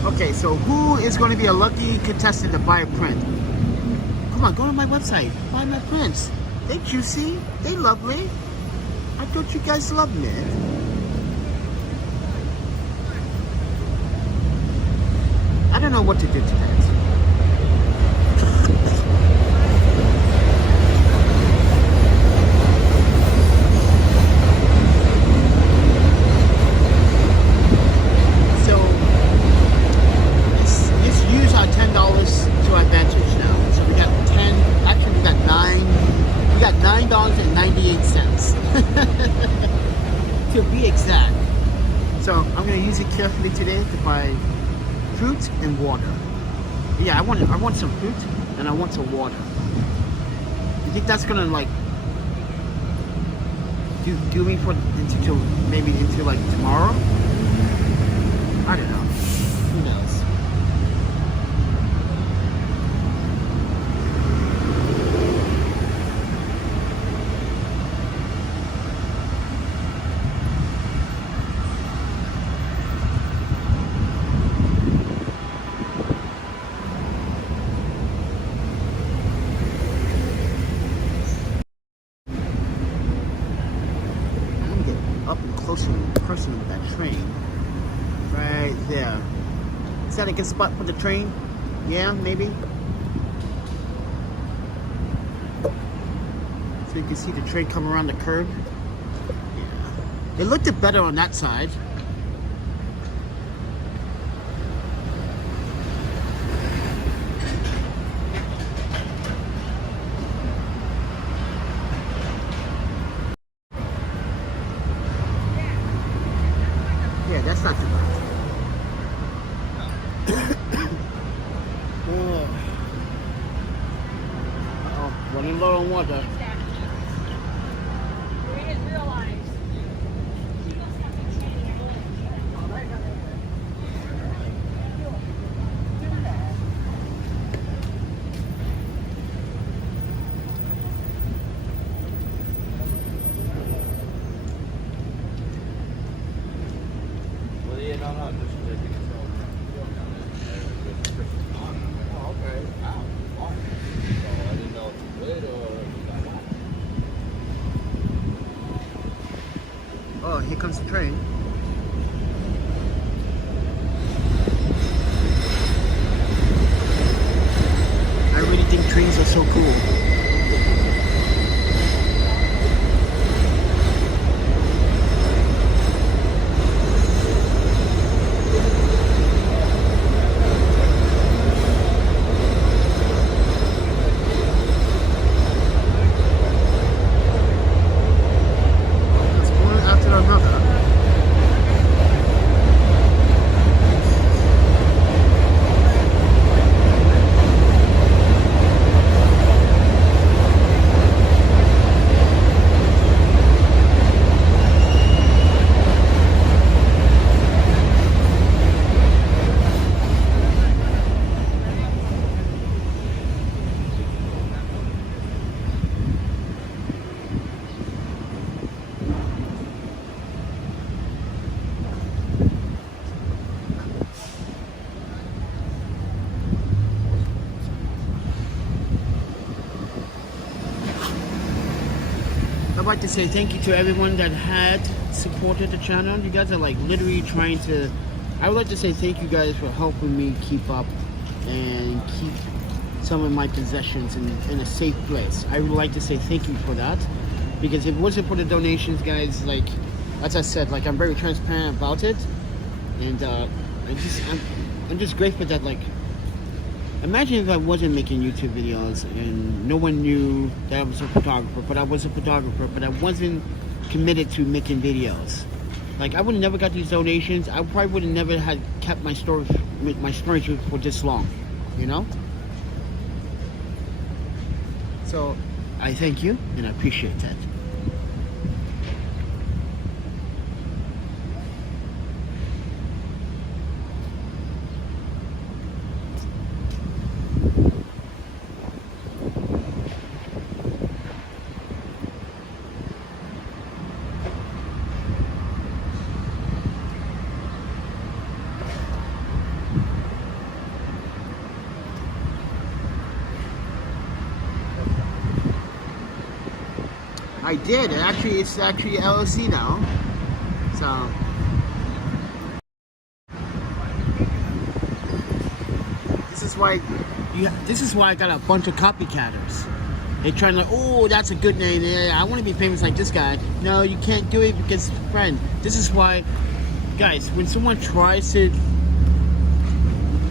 Okay, so who is going to be a lucky contestant to buy a print? Come on, go to my website. Buy my prints. They juicy. They lovely. I thought you guys loved me. I don't know what to do to that. To be exact. So I'm going to use it carefully today to buy fruit and water. Yeah, I want some fruit and I want some water. You think that's going to like do me for into maybe into like tomorrow? I don't know. Who knows? closer person with that train. Right there. Is that a good spot for the train? Yeah, maybe. So you can see the train come around the curve. Yeah. It looked better on that side. Yeah, that's not too bad. Uh-oh, running low on water. Oh, here comes the train. I really think trains are so cool. I'd like to say thank you to everyone that had supported the channel. You guys are like literally trying to, I would like to say thank you guys for helping me keep up and keep some of my possessions in a safe place. I would like to say thank you for that, because if it wasn't for the donations, guys, like as I said, like I'm very transparent about it, and I'm just grateful that, like, imagine if I wasn't making YouTube videos and no one knew that I was a photographer, but I was a photographer, but I wasn't committed to making videos. Like, I would have never got these donations. I probably would have never had kept my storage for this long, you know? So, I thank you and I appreciate that. I did. It's actually LLC now. So this is why I got a bunch of copycatters. They're trying to, oh, that's a good name. Yeah, I want to be famous like this guy. No, you can't do it because, friend. This is why, guys, when someone tries to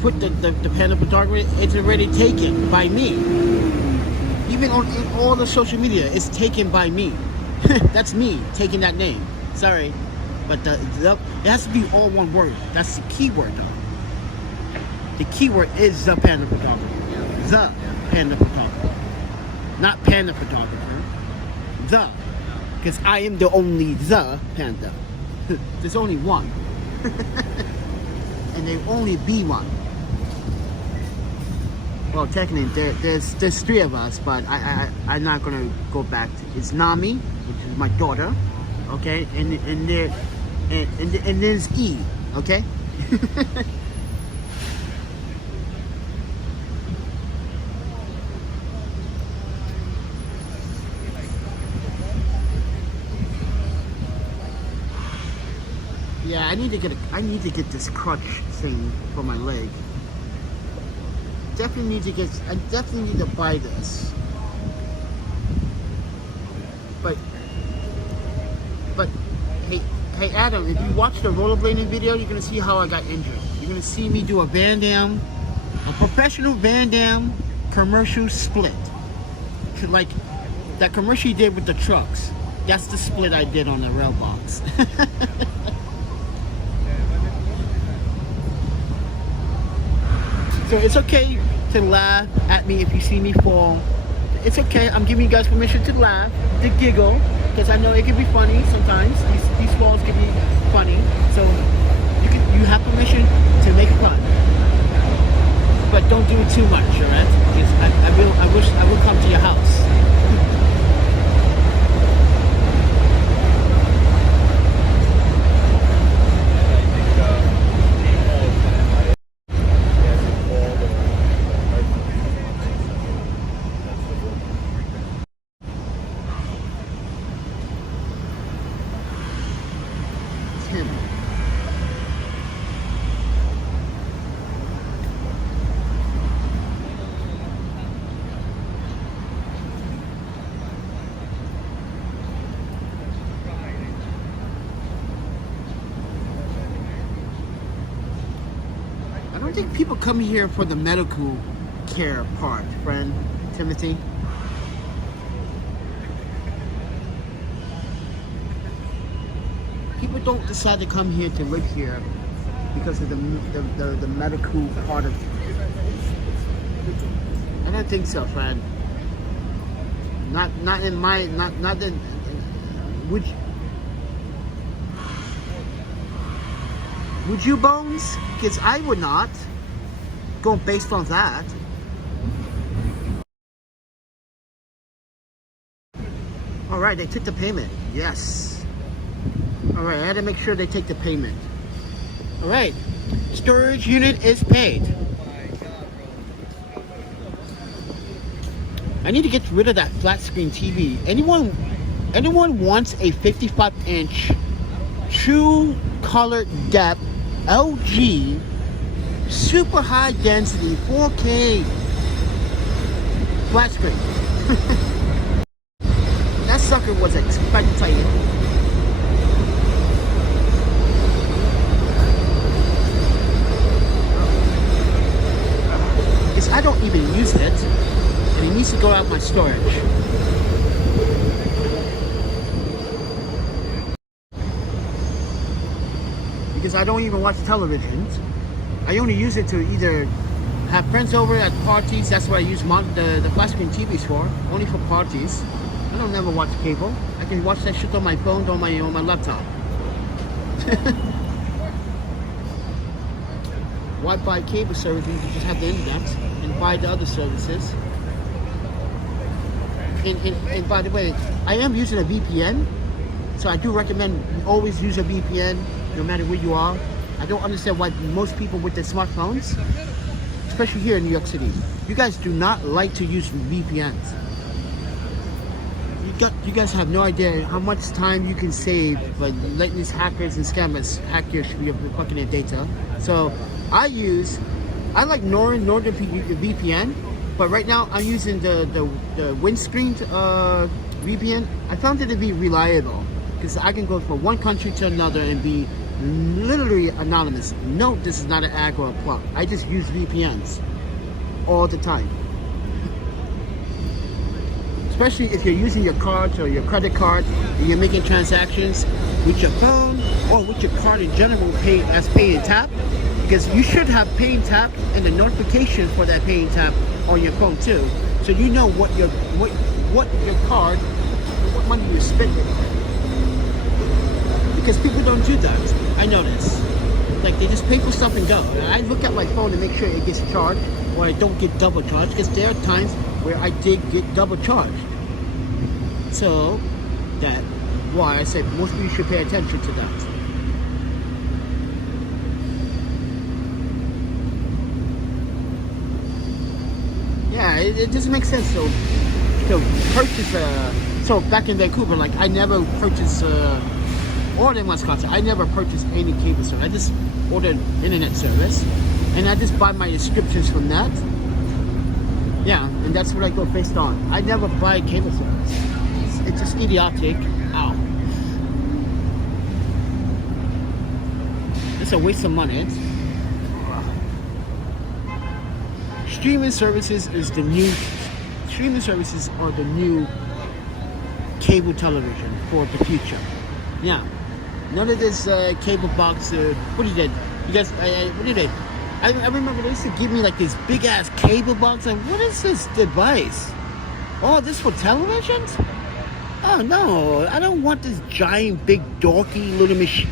put the Panda Photographer, it's already taken by me. Even in all the social media, it's taken by me. That's me taking that name. Sorry, but it has to be all one word. That's the keyword, though. The keyword is the Panda Photographer. Yeah. The Panda Photographer, not Panda Photographer. The, because I am the only the Panda. There's only one, and there only be one. Well, technically, there's three of us, but I'm not gonna go back. It's Nami, which is my daughter, okay, and there's E, okay. Yeah, I need to get this crutch thing for my leg. I definitely need to buy this. But hey Adam, if you watch the rollerblading video, you're gonna see how I got injured. You're gonna see me do a professional Van Damme commercial split. Like that commercial you did with the trucks. That's the split I did on the rail box. So it's okay to laugh at me if you see me fall. It's okay. I'm giving you guys permission to laugh, to giggle, because I know it can be funny sometimes. These falls can be funny. So you have permission to make fun, but don't do it too much, all right? Because I will come to your house. I don't think people come here for the medical care part, friend Timothy. People don't decide to come here to live here because of the medical part of it. I don't think so, friend. Not in would you, Bones? Because I would not. Going based on that. Alright, they took the payment. Yes. Alright, I had to make sure they take the payment. Alright. Storage unit is paid. I need to get rid of that flat screen TV. Anyone wants a 55-inch true color depth LG super high density 4K flat screen. That sucker was expected. Because I don't even use it, and it needs to go out my storage. Because I don't even watch television. I only use it to either have friends over at parties. That's what I use the flat screen TVs for. Only for parties. I don't never watch cable. I can watch that shit on my phone, on my laptop. Why buy cable service? You just have the internet and buy the other services. And by the way, I am using a VPN, so I do recommend always use a VPN. No matter where you are. I don't understand why most people with their smartphones, especially here in New York City, you guys do not like to use VPNs. You guys have no idea how much time you can save by letting these hackers and scammers hack your fucking data. So I like Northern VPN, but right now I'm using the windscreen VPN. I found it to be reliable because I can go from one country to another and be literally anonymous. No, this is not an ad or a plug. I just use VPNs all the time. Especially if you're using your cards or your credit card and you're making transactions with your phone or with your card in general, pay and tap. Because you should have pay and tap and the notification for that pay and tap on your phone too. So you know what your card, what money you're spending. Because people don't do that. I notice. Like they just pay for stuff and go. And I look at my phone to make sure it gets charged or I don't get double charged, because there are times where I did get double charged. So that's why I said most people should pay attention to that. Yeah, it doesn't make sense to purchase so back in Vancouver, like I never purchased order in Wisconsin. I never purchased any cable service. I just ordered internet service, and I just buy my subscriptions from that. Yeah, and that's what I go based on. I never buy cable service. It's just idiotic. Ow. It's a waste of money. Streaming services are the new cable television for the future. Yeah, none of this cable box. What is it? You guys, what is it? I remember they used to give me like this big ass cable box. Like, what is this device? Oh, this for televisions? Oh no, I don't want this giant, big, dorky little machine.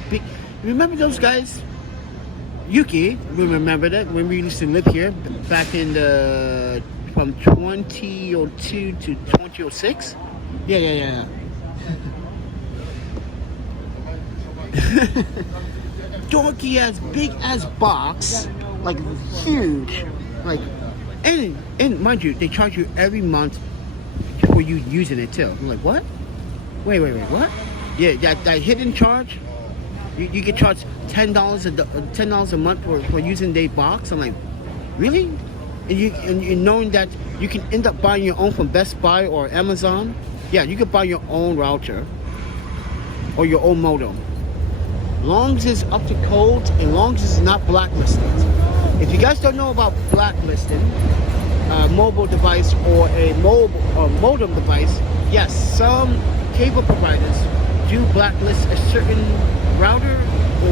Remember those guys? Yuki, we remember that when we used to live here back in the from 2002 to 2006. Yeah. Dorky ass, big ass box, like huge, like, and mind you, they charge you every month for you using it too. I'm like, what? Wait, what? Yeah, that hidden charge. You get charged $10 a month for using their box. I'm like, really? And you knowing that you can end up buying your own from Best Buy or Amazon. Yeah, you can buy your own router or your own modem. Long as it's up to code and long as it's not blacklisted. If you guys don't know about blacklisting a mobile device or a modem device, yes, some cable providers do blacklist a certain router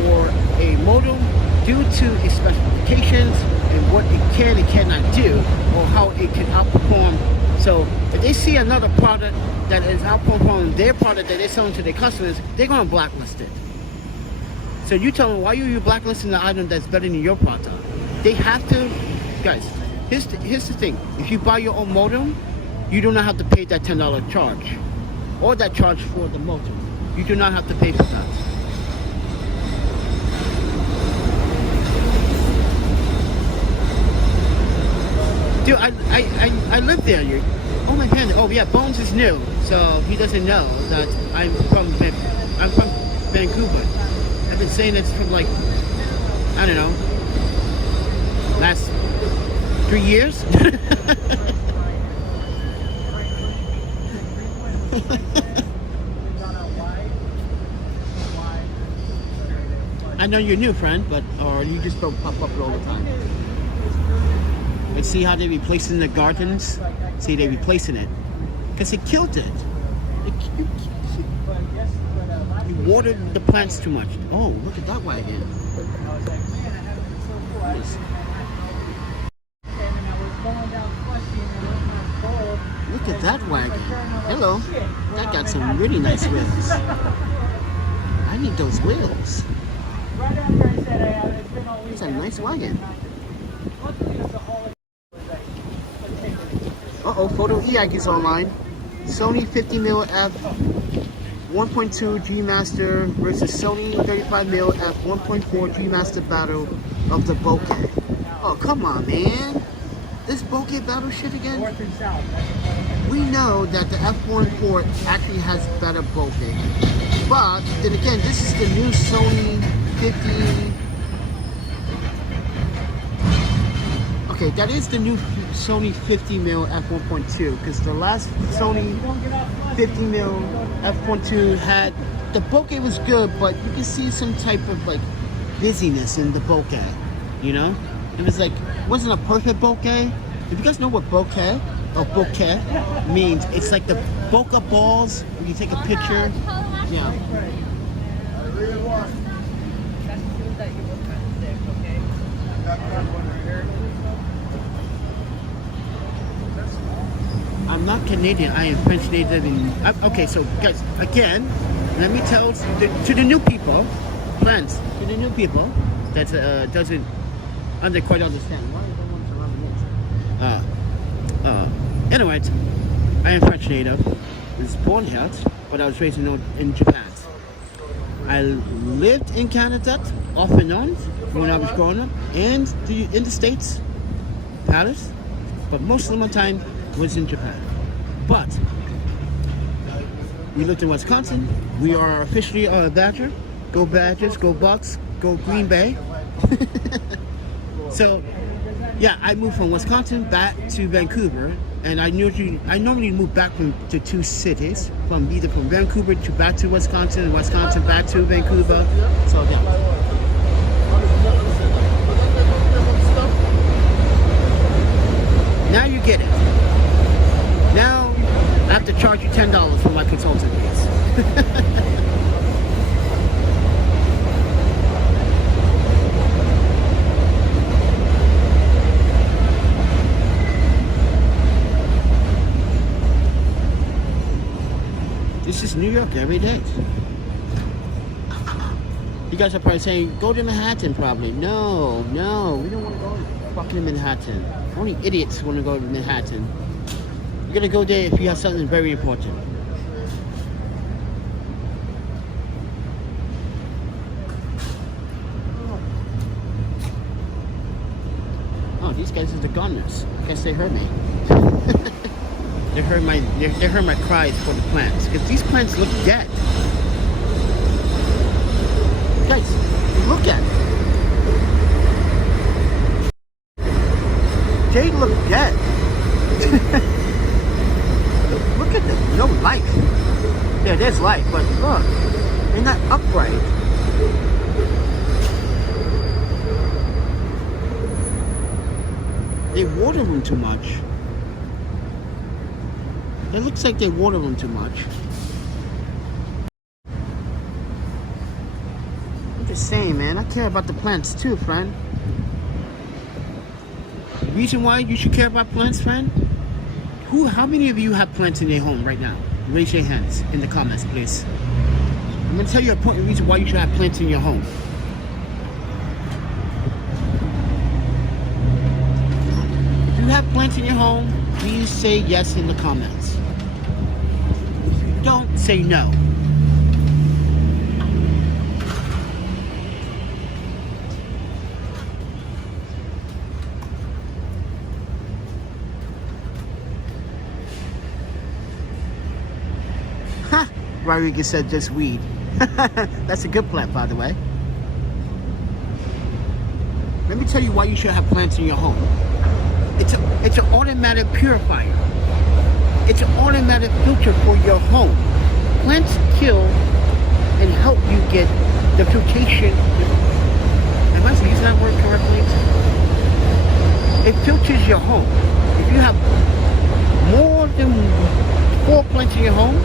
or a modem due to its specifications and what it can and cannot do, or how it can outperform. So if they see another product that is outperforming their product that they're selling to their customers, they're going to blacklist it. So you tell them, why are you blacklisting the item that's better than your product? They have to, guys, here's the thing. If you buy your own modem, you do not have to pay that $10 charge or that charge for the modem. You do not have to pay for that. Dude, I live there. Oh my panda. Oh yeah, Bones is new, so he doesn't know that I'm from Vancouver. I've been saying this for like, I don't know, last 3 years. I know you're new, friend, or you just don't pop up all the time. And see how they're replacing the gardens? See, they're replacing it. Because they killed it. You watered the plants too much. Oh, look at that wagon. Nice. Look at that wagon. Hello. That got some really nice wheels. I need those wheels. It's a nice wagon. Uh-oh, Photo E-Ike is online. Sony 50mm f 1.2 G Master versus Sony 35mm f 1.4 G Master battle of the bokeh. Oh, come on, man. This bokeh battle shit again? We know that the f1.4 actually has better bokeh. But, then again, this is the new Sony 50... Okay, that is the new Sony 50mm f1.2, because the last Sony 50mm f1.2 had, the bokeh was good, but you can see some type of like busyness in the bokeh, you know? It was like, it wasn't a perfect bokeh. If you guys know what bokeh or bokeh means, it's like the bokeh balls when you take a picture. Yeah. I'm not Canadian, I am French native. Okay, so guys, again, let me tell to the new people, friends, to the new people that doesn't quite understand. Why do they want to run anyways, I am French native. I was born here, but I was raised in Japan. I lived in Canada off and on when I was growing up, and in the States, Paris, but most of my time was in Japan. But We lived in Wisconsin. We are officially a Badger. Go Badgers, go Bucks, go Green Bay. So, yeah, I moved from Wisconsin back to Vancouver, and I normally move back to two cities, either from Vancouver to back to Wisconsin, and Wisconsin back to Vancouver. So yeah. Now you get it. Now I have to charge you $10 for my consulting fees. This is New York every day. You guys are probably saying, go to Manhattan probably. No, we don't want to go to fucking Manhattan. Only idiots want to go to Manhattan. You're gonna go there if you have something very important. Oh, these guys are the gardeners. I guess they heard me. They heard my cries for the plants, because these plants look dead. Guys, look at it. They look dead. Look at them, no life. Yeah, there's life, but look, they're not upright. They water them too much. It looks like they water them too much. I'm just saying, man, I care about the plants too, friend. The reason why you should care about plants, friend? How many of you have plants in your home right now? Raise your hands in the comments, please. I'm gonna tell you a important reason why you should have plants in your home. If you have plants in your home, please say yes in the comments. Don't say no. Ha! Rodriguez said just weed. That's a good plant, by the way. Let me tell you why you should have plants in your home. It's an automatic purifier. It's an automatic filter for your home. Plants kill and help you get the filtration. Am I using that word correctly? It filters your home. If you have more than 4 plants in your home,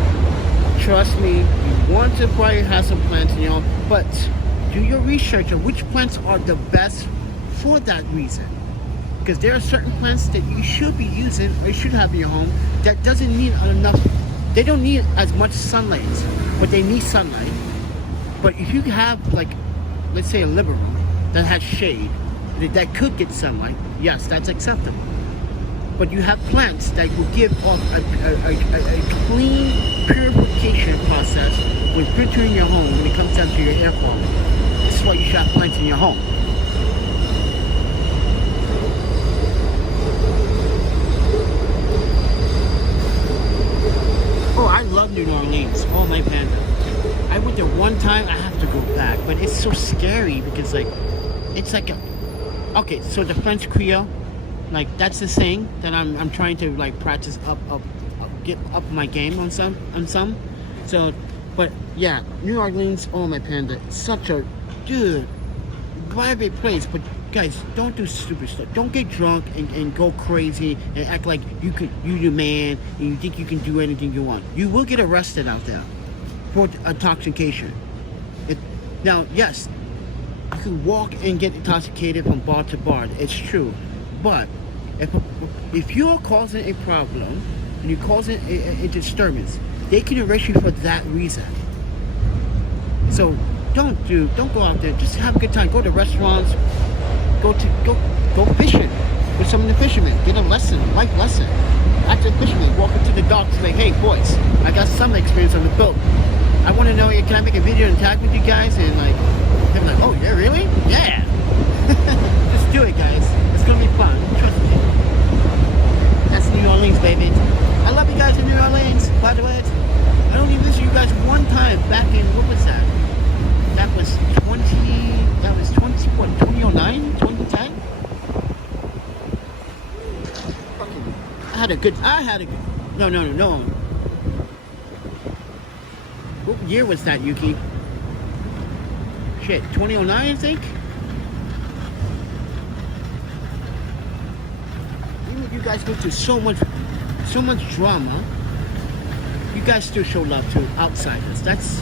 trust me, you want to probably have some plants in your home, but do your research on which plants are the best for that reason. Because there are certain plants that you should be using or you should have in your home that doesn't need enough. They don't need as much sunlight, but they need sunlight. But if you have, like, let's say a living room that has shade, that could get sunlight, yes, that's acceptable. But you have plants that will give off a clean purification process when filtering your home when it comes down to your air quality. This is why you should have plants in your home. Oh, I love New Orleans. Oh, my panda. I went there one time. I have to go back, but it's so scary because, like, it's like a... Okay, so the French Creole, like, that's the thing that I'm trying to, like, practice get up my game on some. So, but yeah, New Orleans. Oh, my panda. It's such a private place, but guys, don't do stupid stuff. Don't get drunk and go crazy and act like you the man and you think you can do anything you want. You will get arrested out there for intoxication. Now, yes, you can walk and get intoxicated from bar to bar. It's true, but if you're causing a problem and you're causing a disturbance, they can arrest you for that reason. So don't go out there. Just have a good time. Go to restaurants. Go fishing with some of the fishermen. Get a life lesson. After fishermen, walk into the docks like, hey boys, I got some experience on the boat. I want to know, can I make a video and tag with you guys? And like, they're like, oh yeah, really? Yeah. Just do it, guys. It's gonna be fun. Trust me. That's New Orleans, baby. I love you guys in New Orleans, by the way. I only listened to you guys one time back in, what was that? That was 2009, 2010? I had a good, no. What year was that, Yuki? Shit, 2009, I think? Even you guys go through so much drama, you guys still show love to outsiders. That's,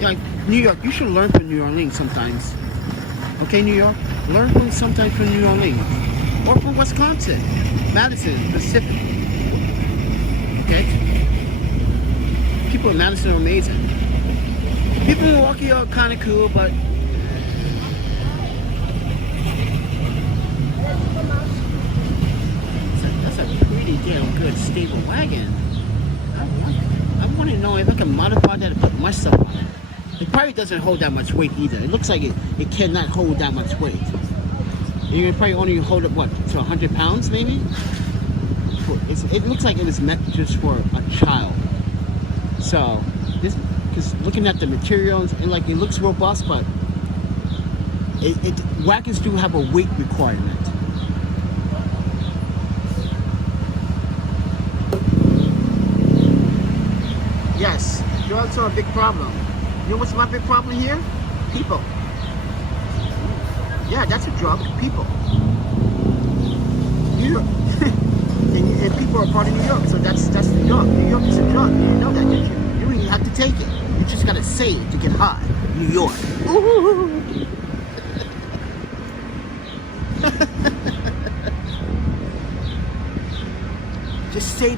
like, New York, you should learn from New Orleans sometimes. Okay, New York? Learn from sometimes from New Orleans. Or from Wisconsin, Madison, Pacific. Okay? People in Madison are amazing. People in Milwaukee are kind of cool, but that's a pretty damn good stable wagon. I want to know if I can modify that and put my stuff on it. It probably doesn't hold that much weight either. It looks like it cannot hold that much weight. You can probably only hold it, what, to 100 pounds maybe? It looks like it was meant just for a child. So, this, because looking at the materials, and like it looks robust, but wagons do have a weight requirement. Yes, drugs are a big problem. You know what's my big problem here? People. Yeah, that's a drug. People. New York. and people are part of New York, so that's the drug. New York is a drug. You didn't know that, did you? You don't even have to take it. You just gotta say it to get high. New York. Ooh. Just say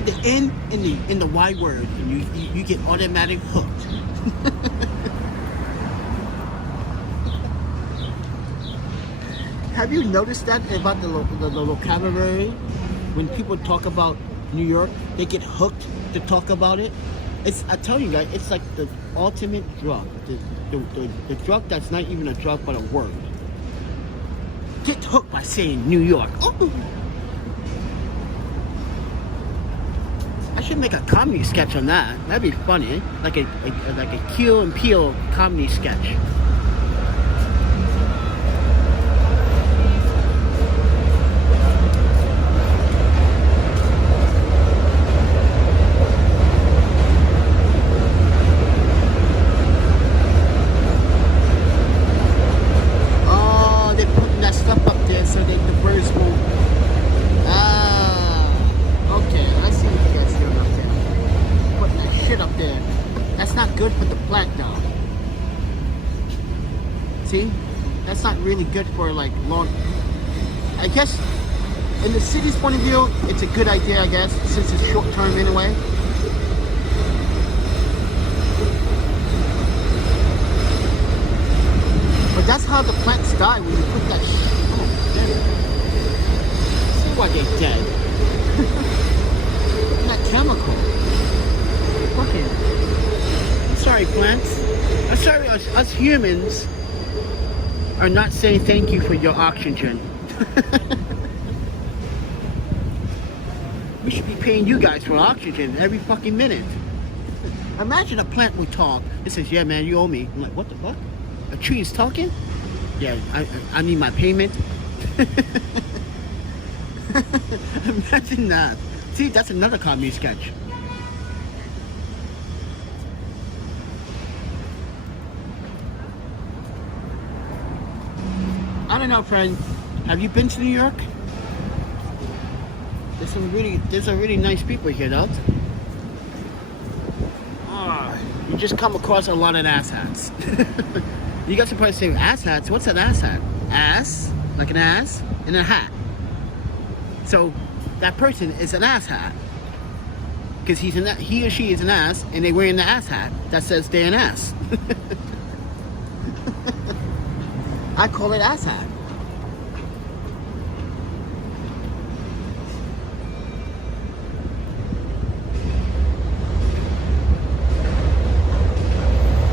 the N in the Y word, and you get automatic hooked. Have you noticed that about the vocabulary? When people talk about New York, they get hooked to talk about it. I tell you guys, it's like the ultimate drug. The drug that's not even a drug, but a word. Get hooked by saying New York. Oh. I should make a comedy sketch on that. That'd be funny, like a Keel and Peele comedy sketch. Oh, they're putting that stuff up there so that the birds won't. Okay, I see what you guys doing up there. Putting that shit up there. That's not good for the plant, though. See? That's not really good for, like, long... I guess, in the city's point of view, it's a good idea, I guess, since it's short-term anyway. But that's how the plants die, when you put that shit... Oh, damn. See why they're dead. That chemical. Fucking. I'm sorry, plants. I'm sorry, us humans are not saying thank you for your oxygen. We should be paying you guys for oxygen every fucking minute. Imagine a plant would talk. It says, "Yeah, man, you owe me." I'm like, what the fuck? A tree is talking? Yeah, I need my payment. Imagine that. See, that's another comedy sketch. I don't know, friend. Have you been to New York? There's some really nice people here, though. You just come across a lot of asshats. You guys are probably saying, asshats? What's an asshat? Ass, like an ass, and a hat. So that person is an asshat. Because he or she is an ass, and they're wearing the ass hat that says they're an ass. I call it asshat.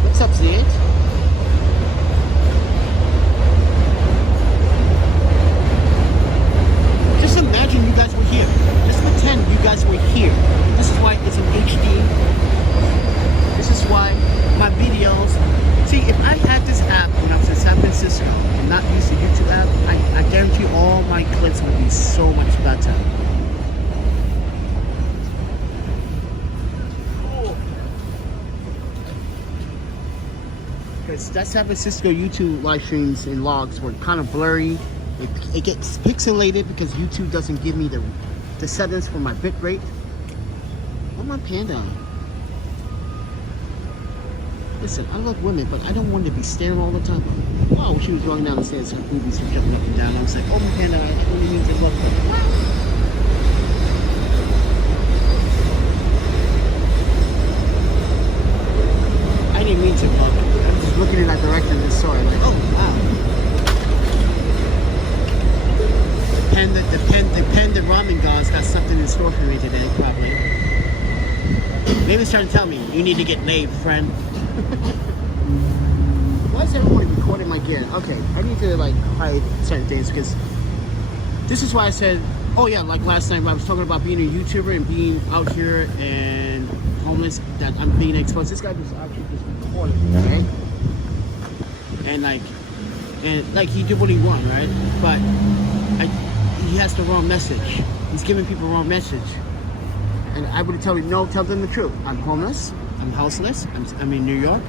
What's up, Zed? Just imagine you guys were here. Just pretend you guys were here. This is why it's an HD that San Francisco YouTube live streams and logs were kind of blurry. It gets pixelated because YouTube doesn't give me the settings for my bit rate. Oh, my panda. Listen, I love women, but I don't want to be staring all the time. Wow, she was walking down the stairs, her boobies were jumping up and down. I was like, oh, my panda, I totally mean to love her. I didn't mean to look. I was just looking in that direction and saw it. Like, oh, wow. The Panda Ramen God's got something in store for me today, probably. Maybe it's trying to tell me, you need to get laid, friend. Why is everyone recording my gear? Okay, I need to like hide certain things because this is why I said, oh yeah, like last night when I was talking about being a YouTuber and being out here and homeless, that I'm being exposed. This guy just actually just recorded me, right? And like he did what he wanted, right? But he has the wrong message. He's giving people the wrong message. And I would tell him, no, tell them the truth. I'm homeless. I'm houseless. I'm in New York.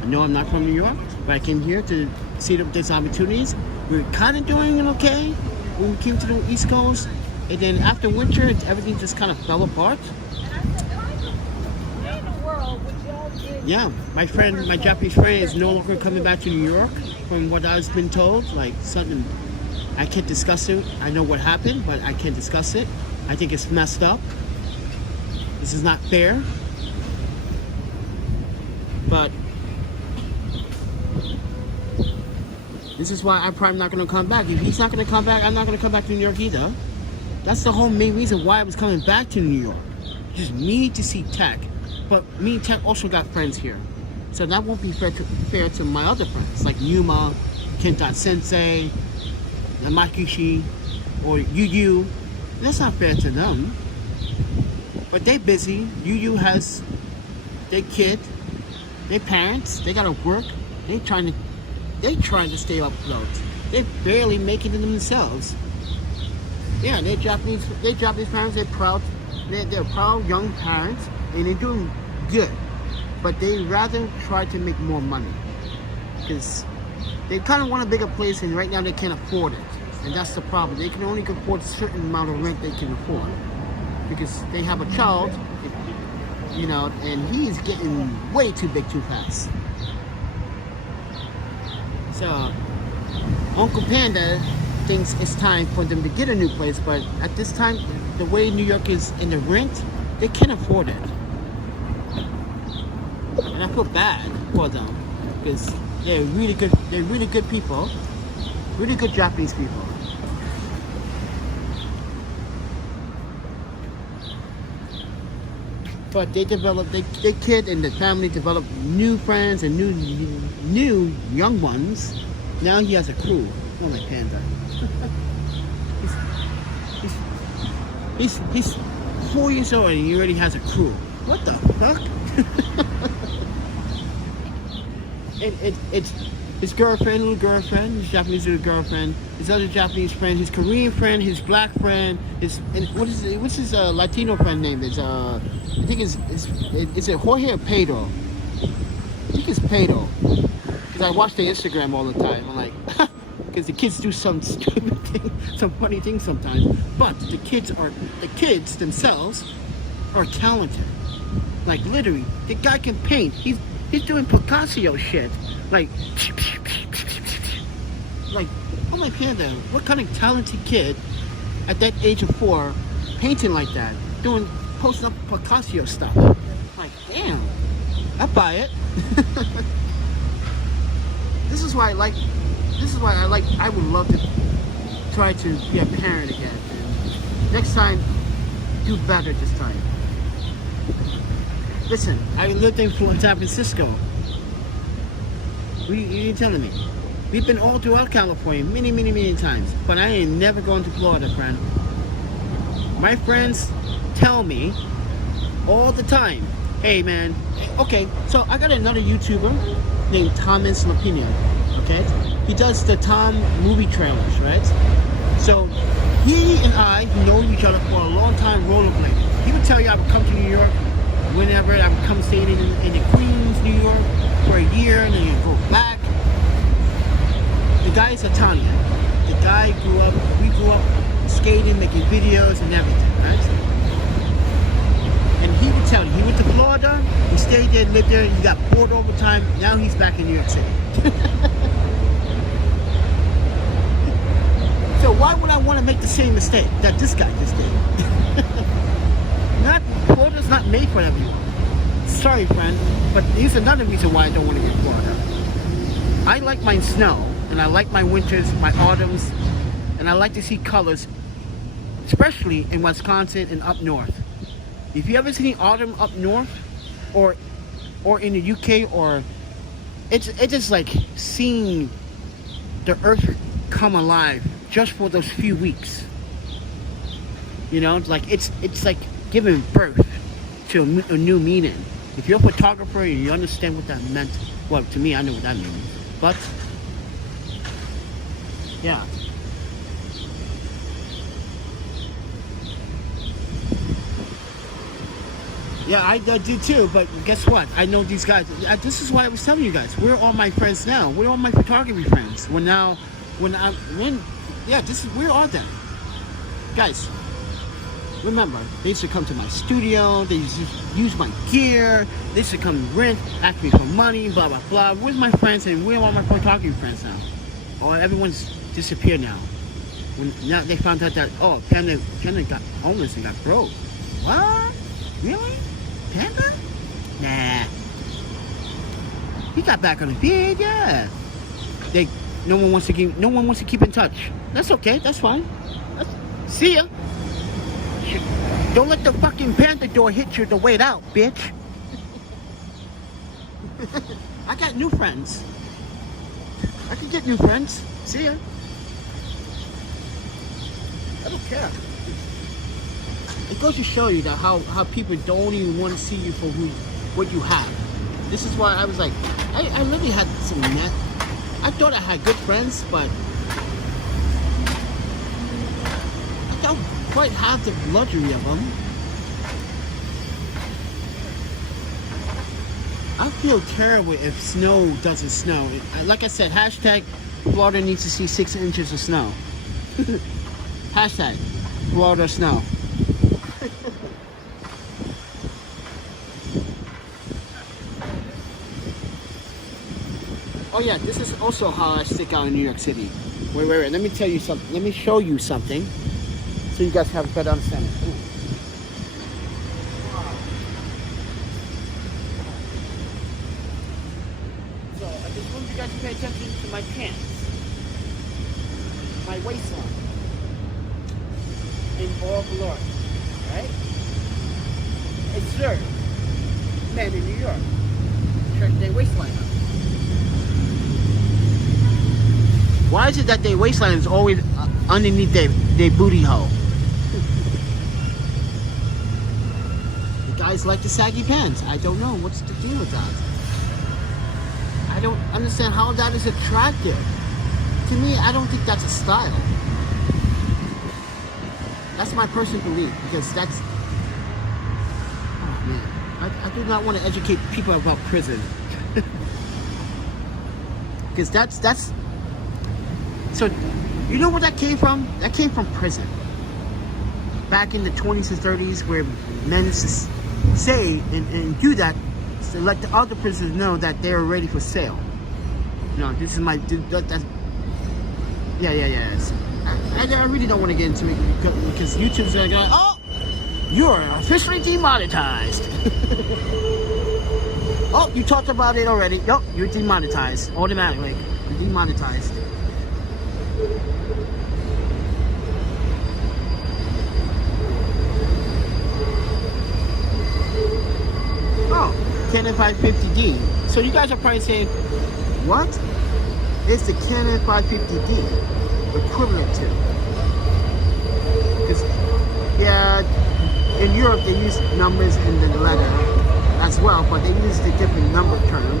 I know I'm not from New York, but I came here to see if there's opportunities. We were kind of doing it okay when we came to the East Coast. And then after winter, everything just kind of fell apart. Yeah, my Japanese friend is no longer coming back to New York from what I've been told. Like something, I can't discuss it. I know what happened, but I can't discuss it. I think it's messed up. This is not fair. But this is why I'm probably not going to come back. If he's not going to come back, I'm not going to come back to New York either. That's the whole main reason why I was coming back to New York. Just need to see Tech. But me and Tech also got friends here. So that won't be fair to my other friends, like Yuma, Kenta Sensei, Namakishi, or Yu. That's not fair to them. But they busy. Yu has their kid, their parents, they gotta work. They trying to stay afloat. They're barely making it themselves. Yeah, they're Japanese parents, they're proud young parents, and they're doing good. But they rather try to make more money. Because they kind of want a bigger place, and right now they can't afford it. And that's the problem. They can only afford a certain amount of rent they can afford. Because they have a child, you know, and he's getting way too big too fast. So, Uncle Panda thinks it's time for them to get a new place, but at this time, the way New York is in the rent, they can't afford it. And I feel bad for them because they're really good people, really good Japanese people. But they developed, their kid and the family developed new friends and new young ones. Now he has a crew. Oh, my panda. he's 4 years old and he already has a crew. What the fuck? It's his girlfriend, little girlfriend, his Japanese little girlfriend, his other Japanese friend, his Korean friend, his black friend, what's his Latino friend name? I think is it Jorge or Pedro? I think it's Pedro. Because I watch their Instagram all the time. I'm like, because the kids do some stupid thing, some funny things sometimes. But the kids themselves are talented. Like literally, the guy can paint. He's doing Picasso shit. Like, oh my panda, what kind of talented kid at that age of 4 painting like that, posting up Picasso stuff? Like, damn, I buy it. This is why I would love to try to be a parent again. And next time, do better this time. Listen, I lived in San Francisco. What are you telling me? We've been all throughout California many times, but I ain't never going to Florida, friend. My friends tell me all the time, hey man, okay, so I got another YouTuber named Thomas Lapina, okay? He does the Tom movie trailers, right? So he and I know each other for a long time rollerblading. He would tell you I would come to New York whenever I would come staying in the Queens, New York. for a year and then you go back. The guy is Italian. The guy we grew up skating, making videos and everything, right? And he would tell you, he went to Florida, he stayed there, lived there, he got bored over time, now he's back in New York City. So why would I want to make the same mistake that this guy just did? Florida's not made for everyone. Sorry, friend, but here's another reason why I don't want to get Florida. I like my snow, and I like my winters, my autumns, and I like to see colors, especially in Wisconsin and up north. If you ever see autumn up north, or in the UK, or it's just like seeing the earth come alive just for those few weeks. You know, like it's like giving birth to a new meaning. If you're a photographer and you understand what that meant, well, to me, I know what that means. But yeah. Yeah, I do too, but guess what? I know these guys. This is why I was telling you guys. We're all my friends now. We're all my photography friends. We're all them. Guys, remember, they used to come to my studio. They used to use my gear. They used to come rent, ask me for money, blah, blah, blah. Where's my friends? And we're all my photography friends now. Oh, everyone's disappeared now. Now they found out that, oh, Panda got homeless and got broke. What? Really? Panda? Nah. He got back on his feet, yeah. No one wants to keep in touch. That's okay, that's fine. See ya. Don't let the fucking panda door hit you to wait out, bitch. I got new friends. I can get new friends. See ya. I don't care. It goes to show you that how people don't even want to see you for what you have. This is why I was like, I really had some net. I thought I had good friends, but I don't quite have the luxury of them. I feel terrible if snow doesn't snow. Like I said, hashtag Florida needs to see 6 inches of snow. Hashtag Florida snow. Oh yeah, this is also how I stick out in New York City. Wait. Let me tell you something. Let me show you something, so you guys have a better understanding. Ooh. So I just want you guys to pay attention to my pants, my waistline, in all glory, right? It's served. Men in New York, check their waistline out. Why is it that their waistline is always underneath their booty hole? The guys like the saggy pants. I don't know what's the deal with that. I don't understand how that is attractive. To me, I don't think that's a style. That's my personal belief, because that's... Oh man, I do not want to educate people about prison. Because that's... So, you know where that came from? That came from prison. Back in the 20s and 30s, where men say and do that to let the other prisoners know that they're ready for sale. No, this is my... Yeah. I really don't want to get into it because YouTube's gonna go, oh, you're officially demonetized. Oh, you talked about it already. Nope, you're demonetized automatically. You're demonetized. Oh, Canon 550D. So you guys are probably saying, what is the Canon 550D equivalent to? Because, yeah, in Europe they use numbers and then letter as well, but they use the different number term.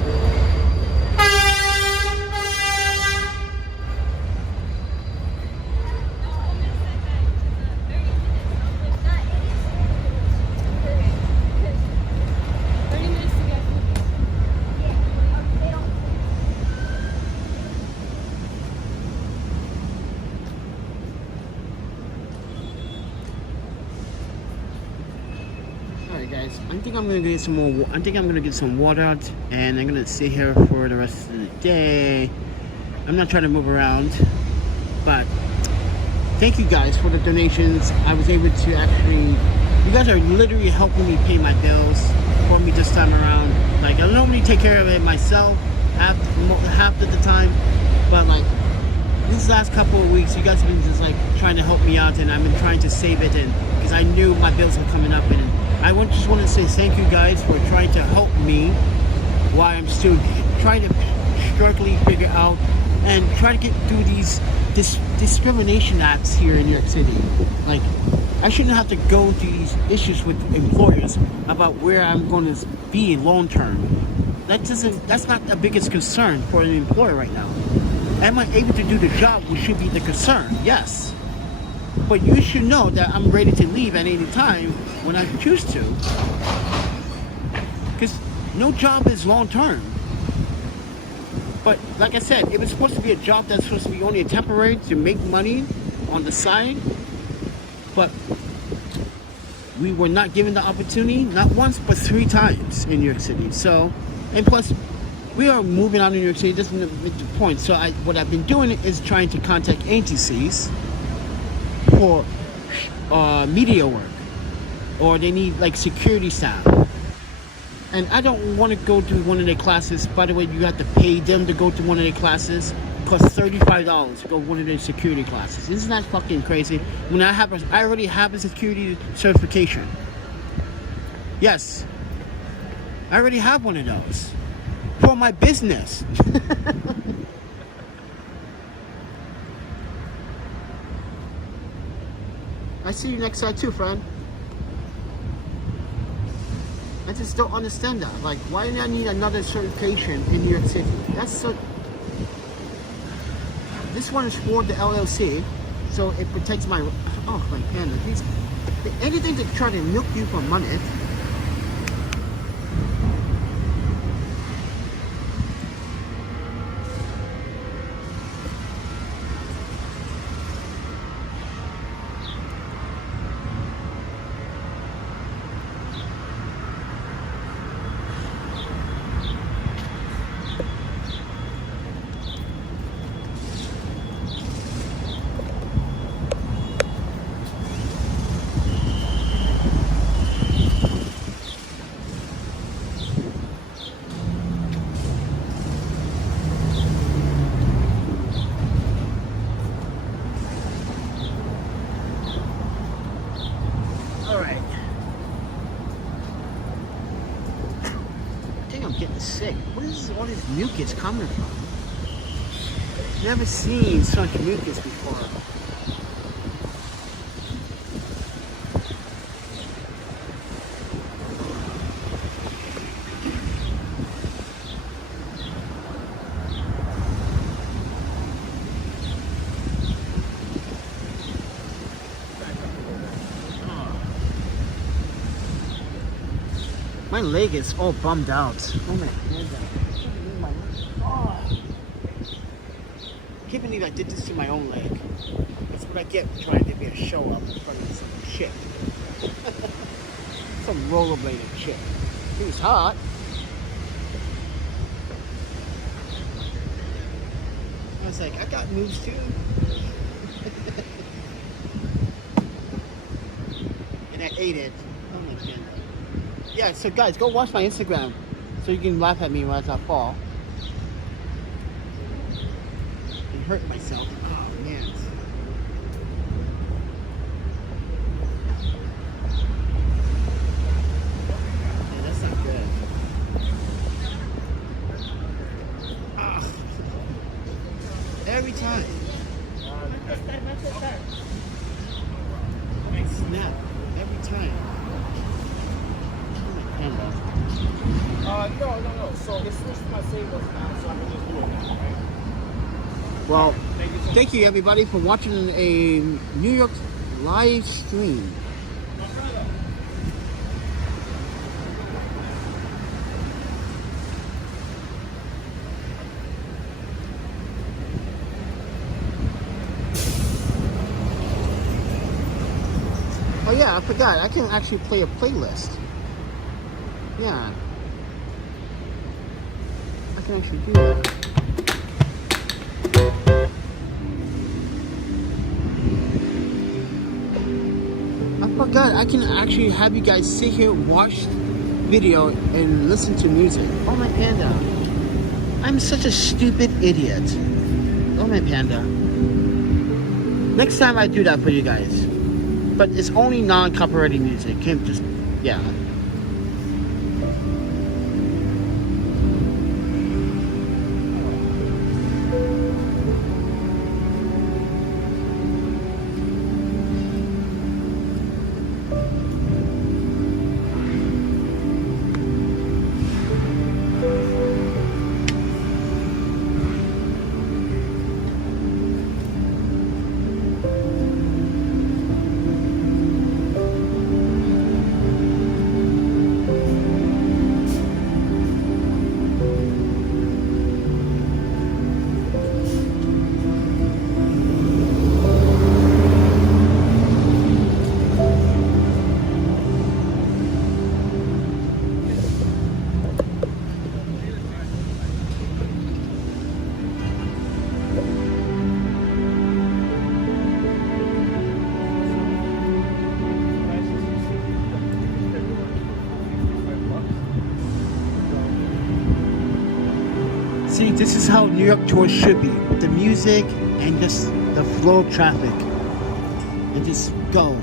think I'm gonna get some more. I think I'm gonna get some water out, and I'm gonna sit here for the rest of the day. I'm not trying to move around, but thank you guys for the donations. I was able to actually. You guys are literally helping me pay my bills for me this time around. Like, I normally take care of it myself half of the time, but like these last couple of weeks, you guys have been just like trying to help me out, and I've been trying to save it, and because I knew my bills were coming up, and I just want to say thank you guys for trying to help me while I'm still trying to struggling figure out and try to get through these discrimination acts here in New York City. Like, I shouldn't have to go through these issues with employers about where I'm going to be long term. That's not the biggest concern for an employer right now. Am I able to do the job, which should be the concern? Yes. But you should know that I'm ready to leave at any time when I choose to. Because no job is long term. But like I said, it was supposed to be a job that's supposed to be only a temporary to make money on the side. But we were not given the opportunity, not once, but 3 times in New York City. So, and plus, we are moving out of New York City. That's the point. So what I've been doing is trying to contact agencies for media work, or they need like security staff. And I don't want to go to one of their classes. By the way, you have to pay them to go to one of their classes. Costs $35 to go to one of their security classes. Isn't that fucking crazy? When I already have a security certification. Yes, I already have one of those for my business. I see you next side too, friend. I just don't understand that. Like, why do I need another certification in New York City? That's so. This one is for the LLC, so it protects my. Oh my goodness! Anything to try to milk you for money. Sick. Where is all this mucus coming from? Never seen such mucus before. My leg is all bummed out. Oh my god. Oh. I can't believe I did this to my own leg. That's what I get for trying to be a show up in front of some shit. Some rollerblading shit. It was hot. I was like, I got moves too. And I ate it. Oh my goodness. Yeah, so guys, go watch my Instagram so you can laugh at me as I fall and hurt myself. Oh man. Yeah, that's not good. Oh. Every time. I snap every time. No. So it's switched to my savings now, so I can just do it now, right? Well, thank you everybody for watching a New York live stream. Oh yeah, I forgot. I can actually play a playlist. Yeah. I can actually do that. I forgot I can actually have you guys sit here, watch video, and listen to music. Oh my panda. I'm such a stupid idiot. Oh my panda. Next time I do that for you guys. But it's only non-copyrighted music. Can't just, yeah. See, this is how New York tours should be. The music and just the flow of traffic. And just go.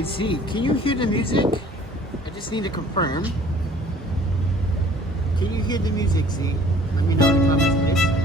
Hey Z, can you hear the music? I just need to confirm. Can you hear the music, Z? Let me know in the comments, please.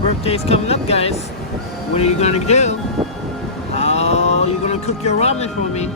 Birthday's coming up, guys. What are you gonna do? How are you gonna cook your ramen for me?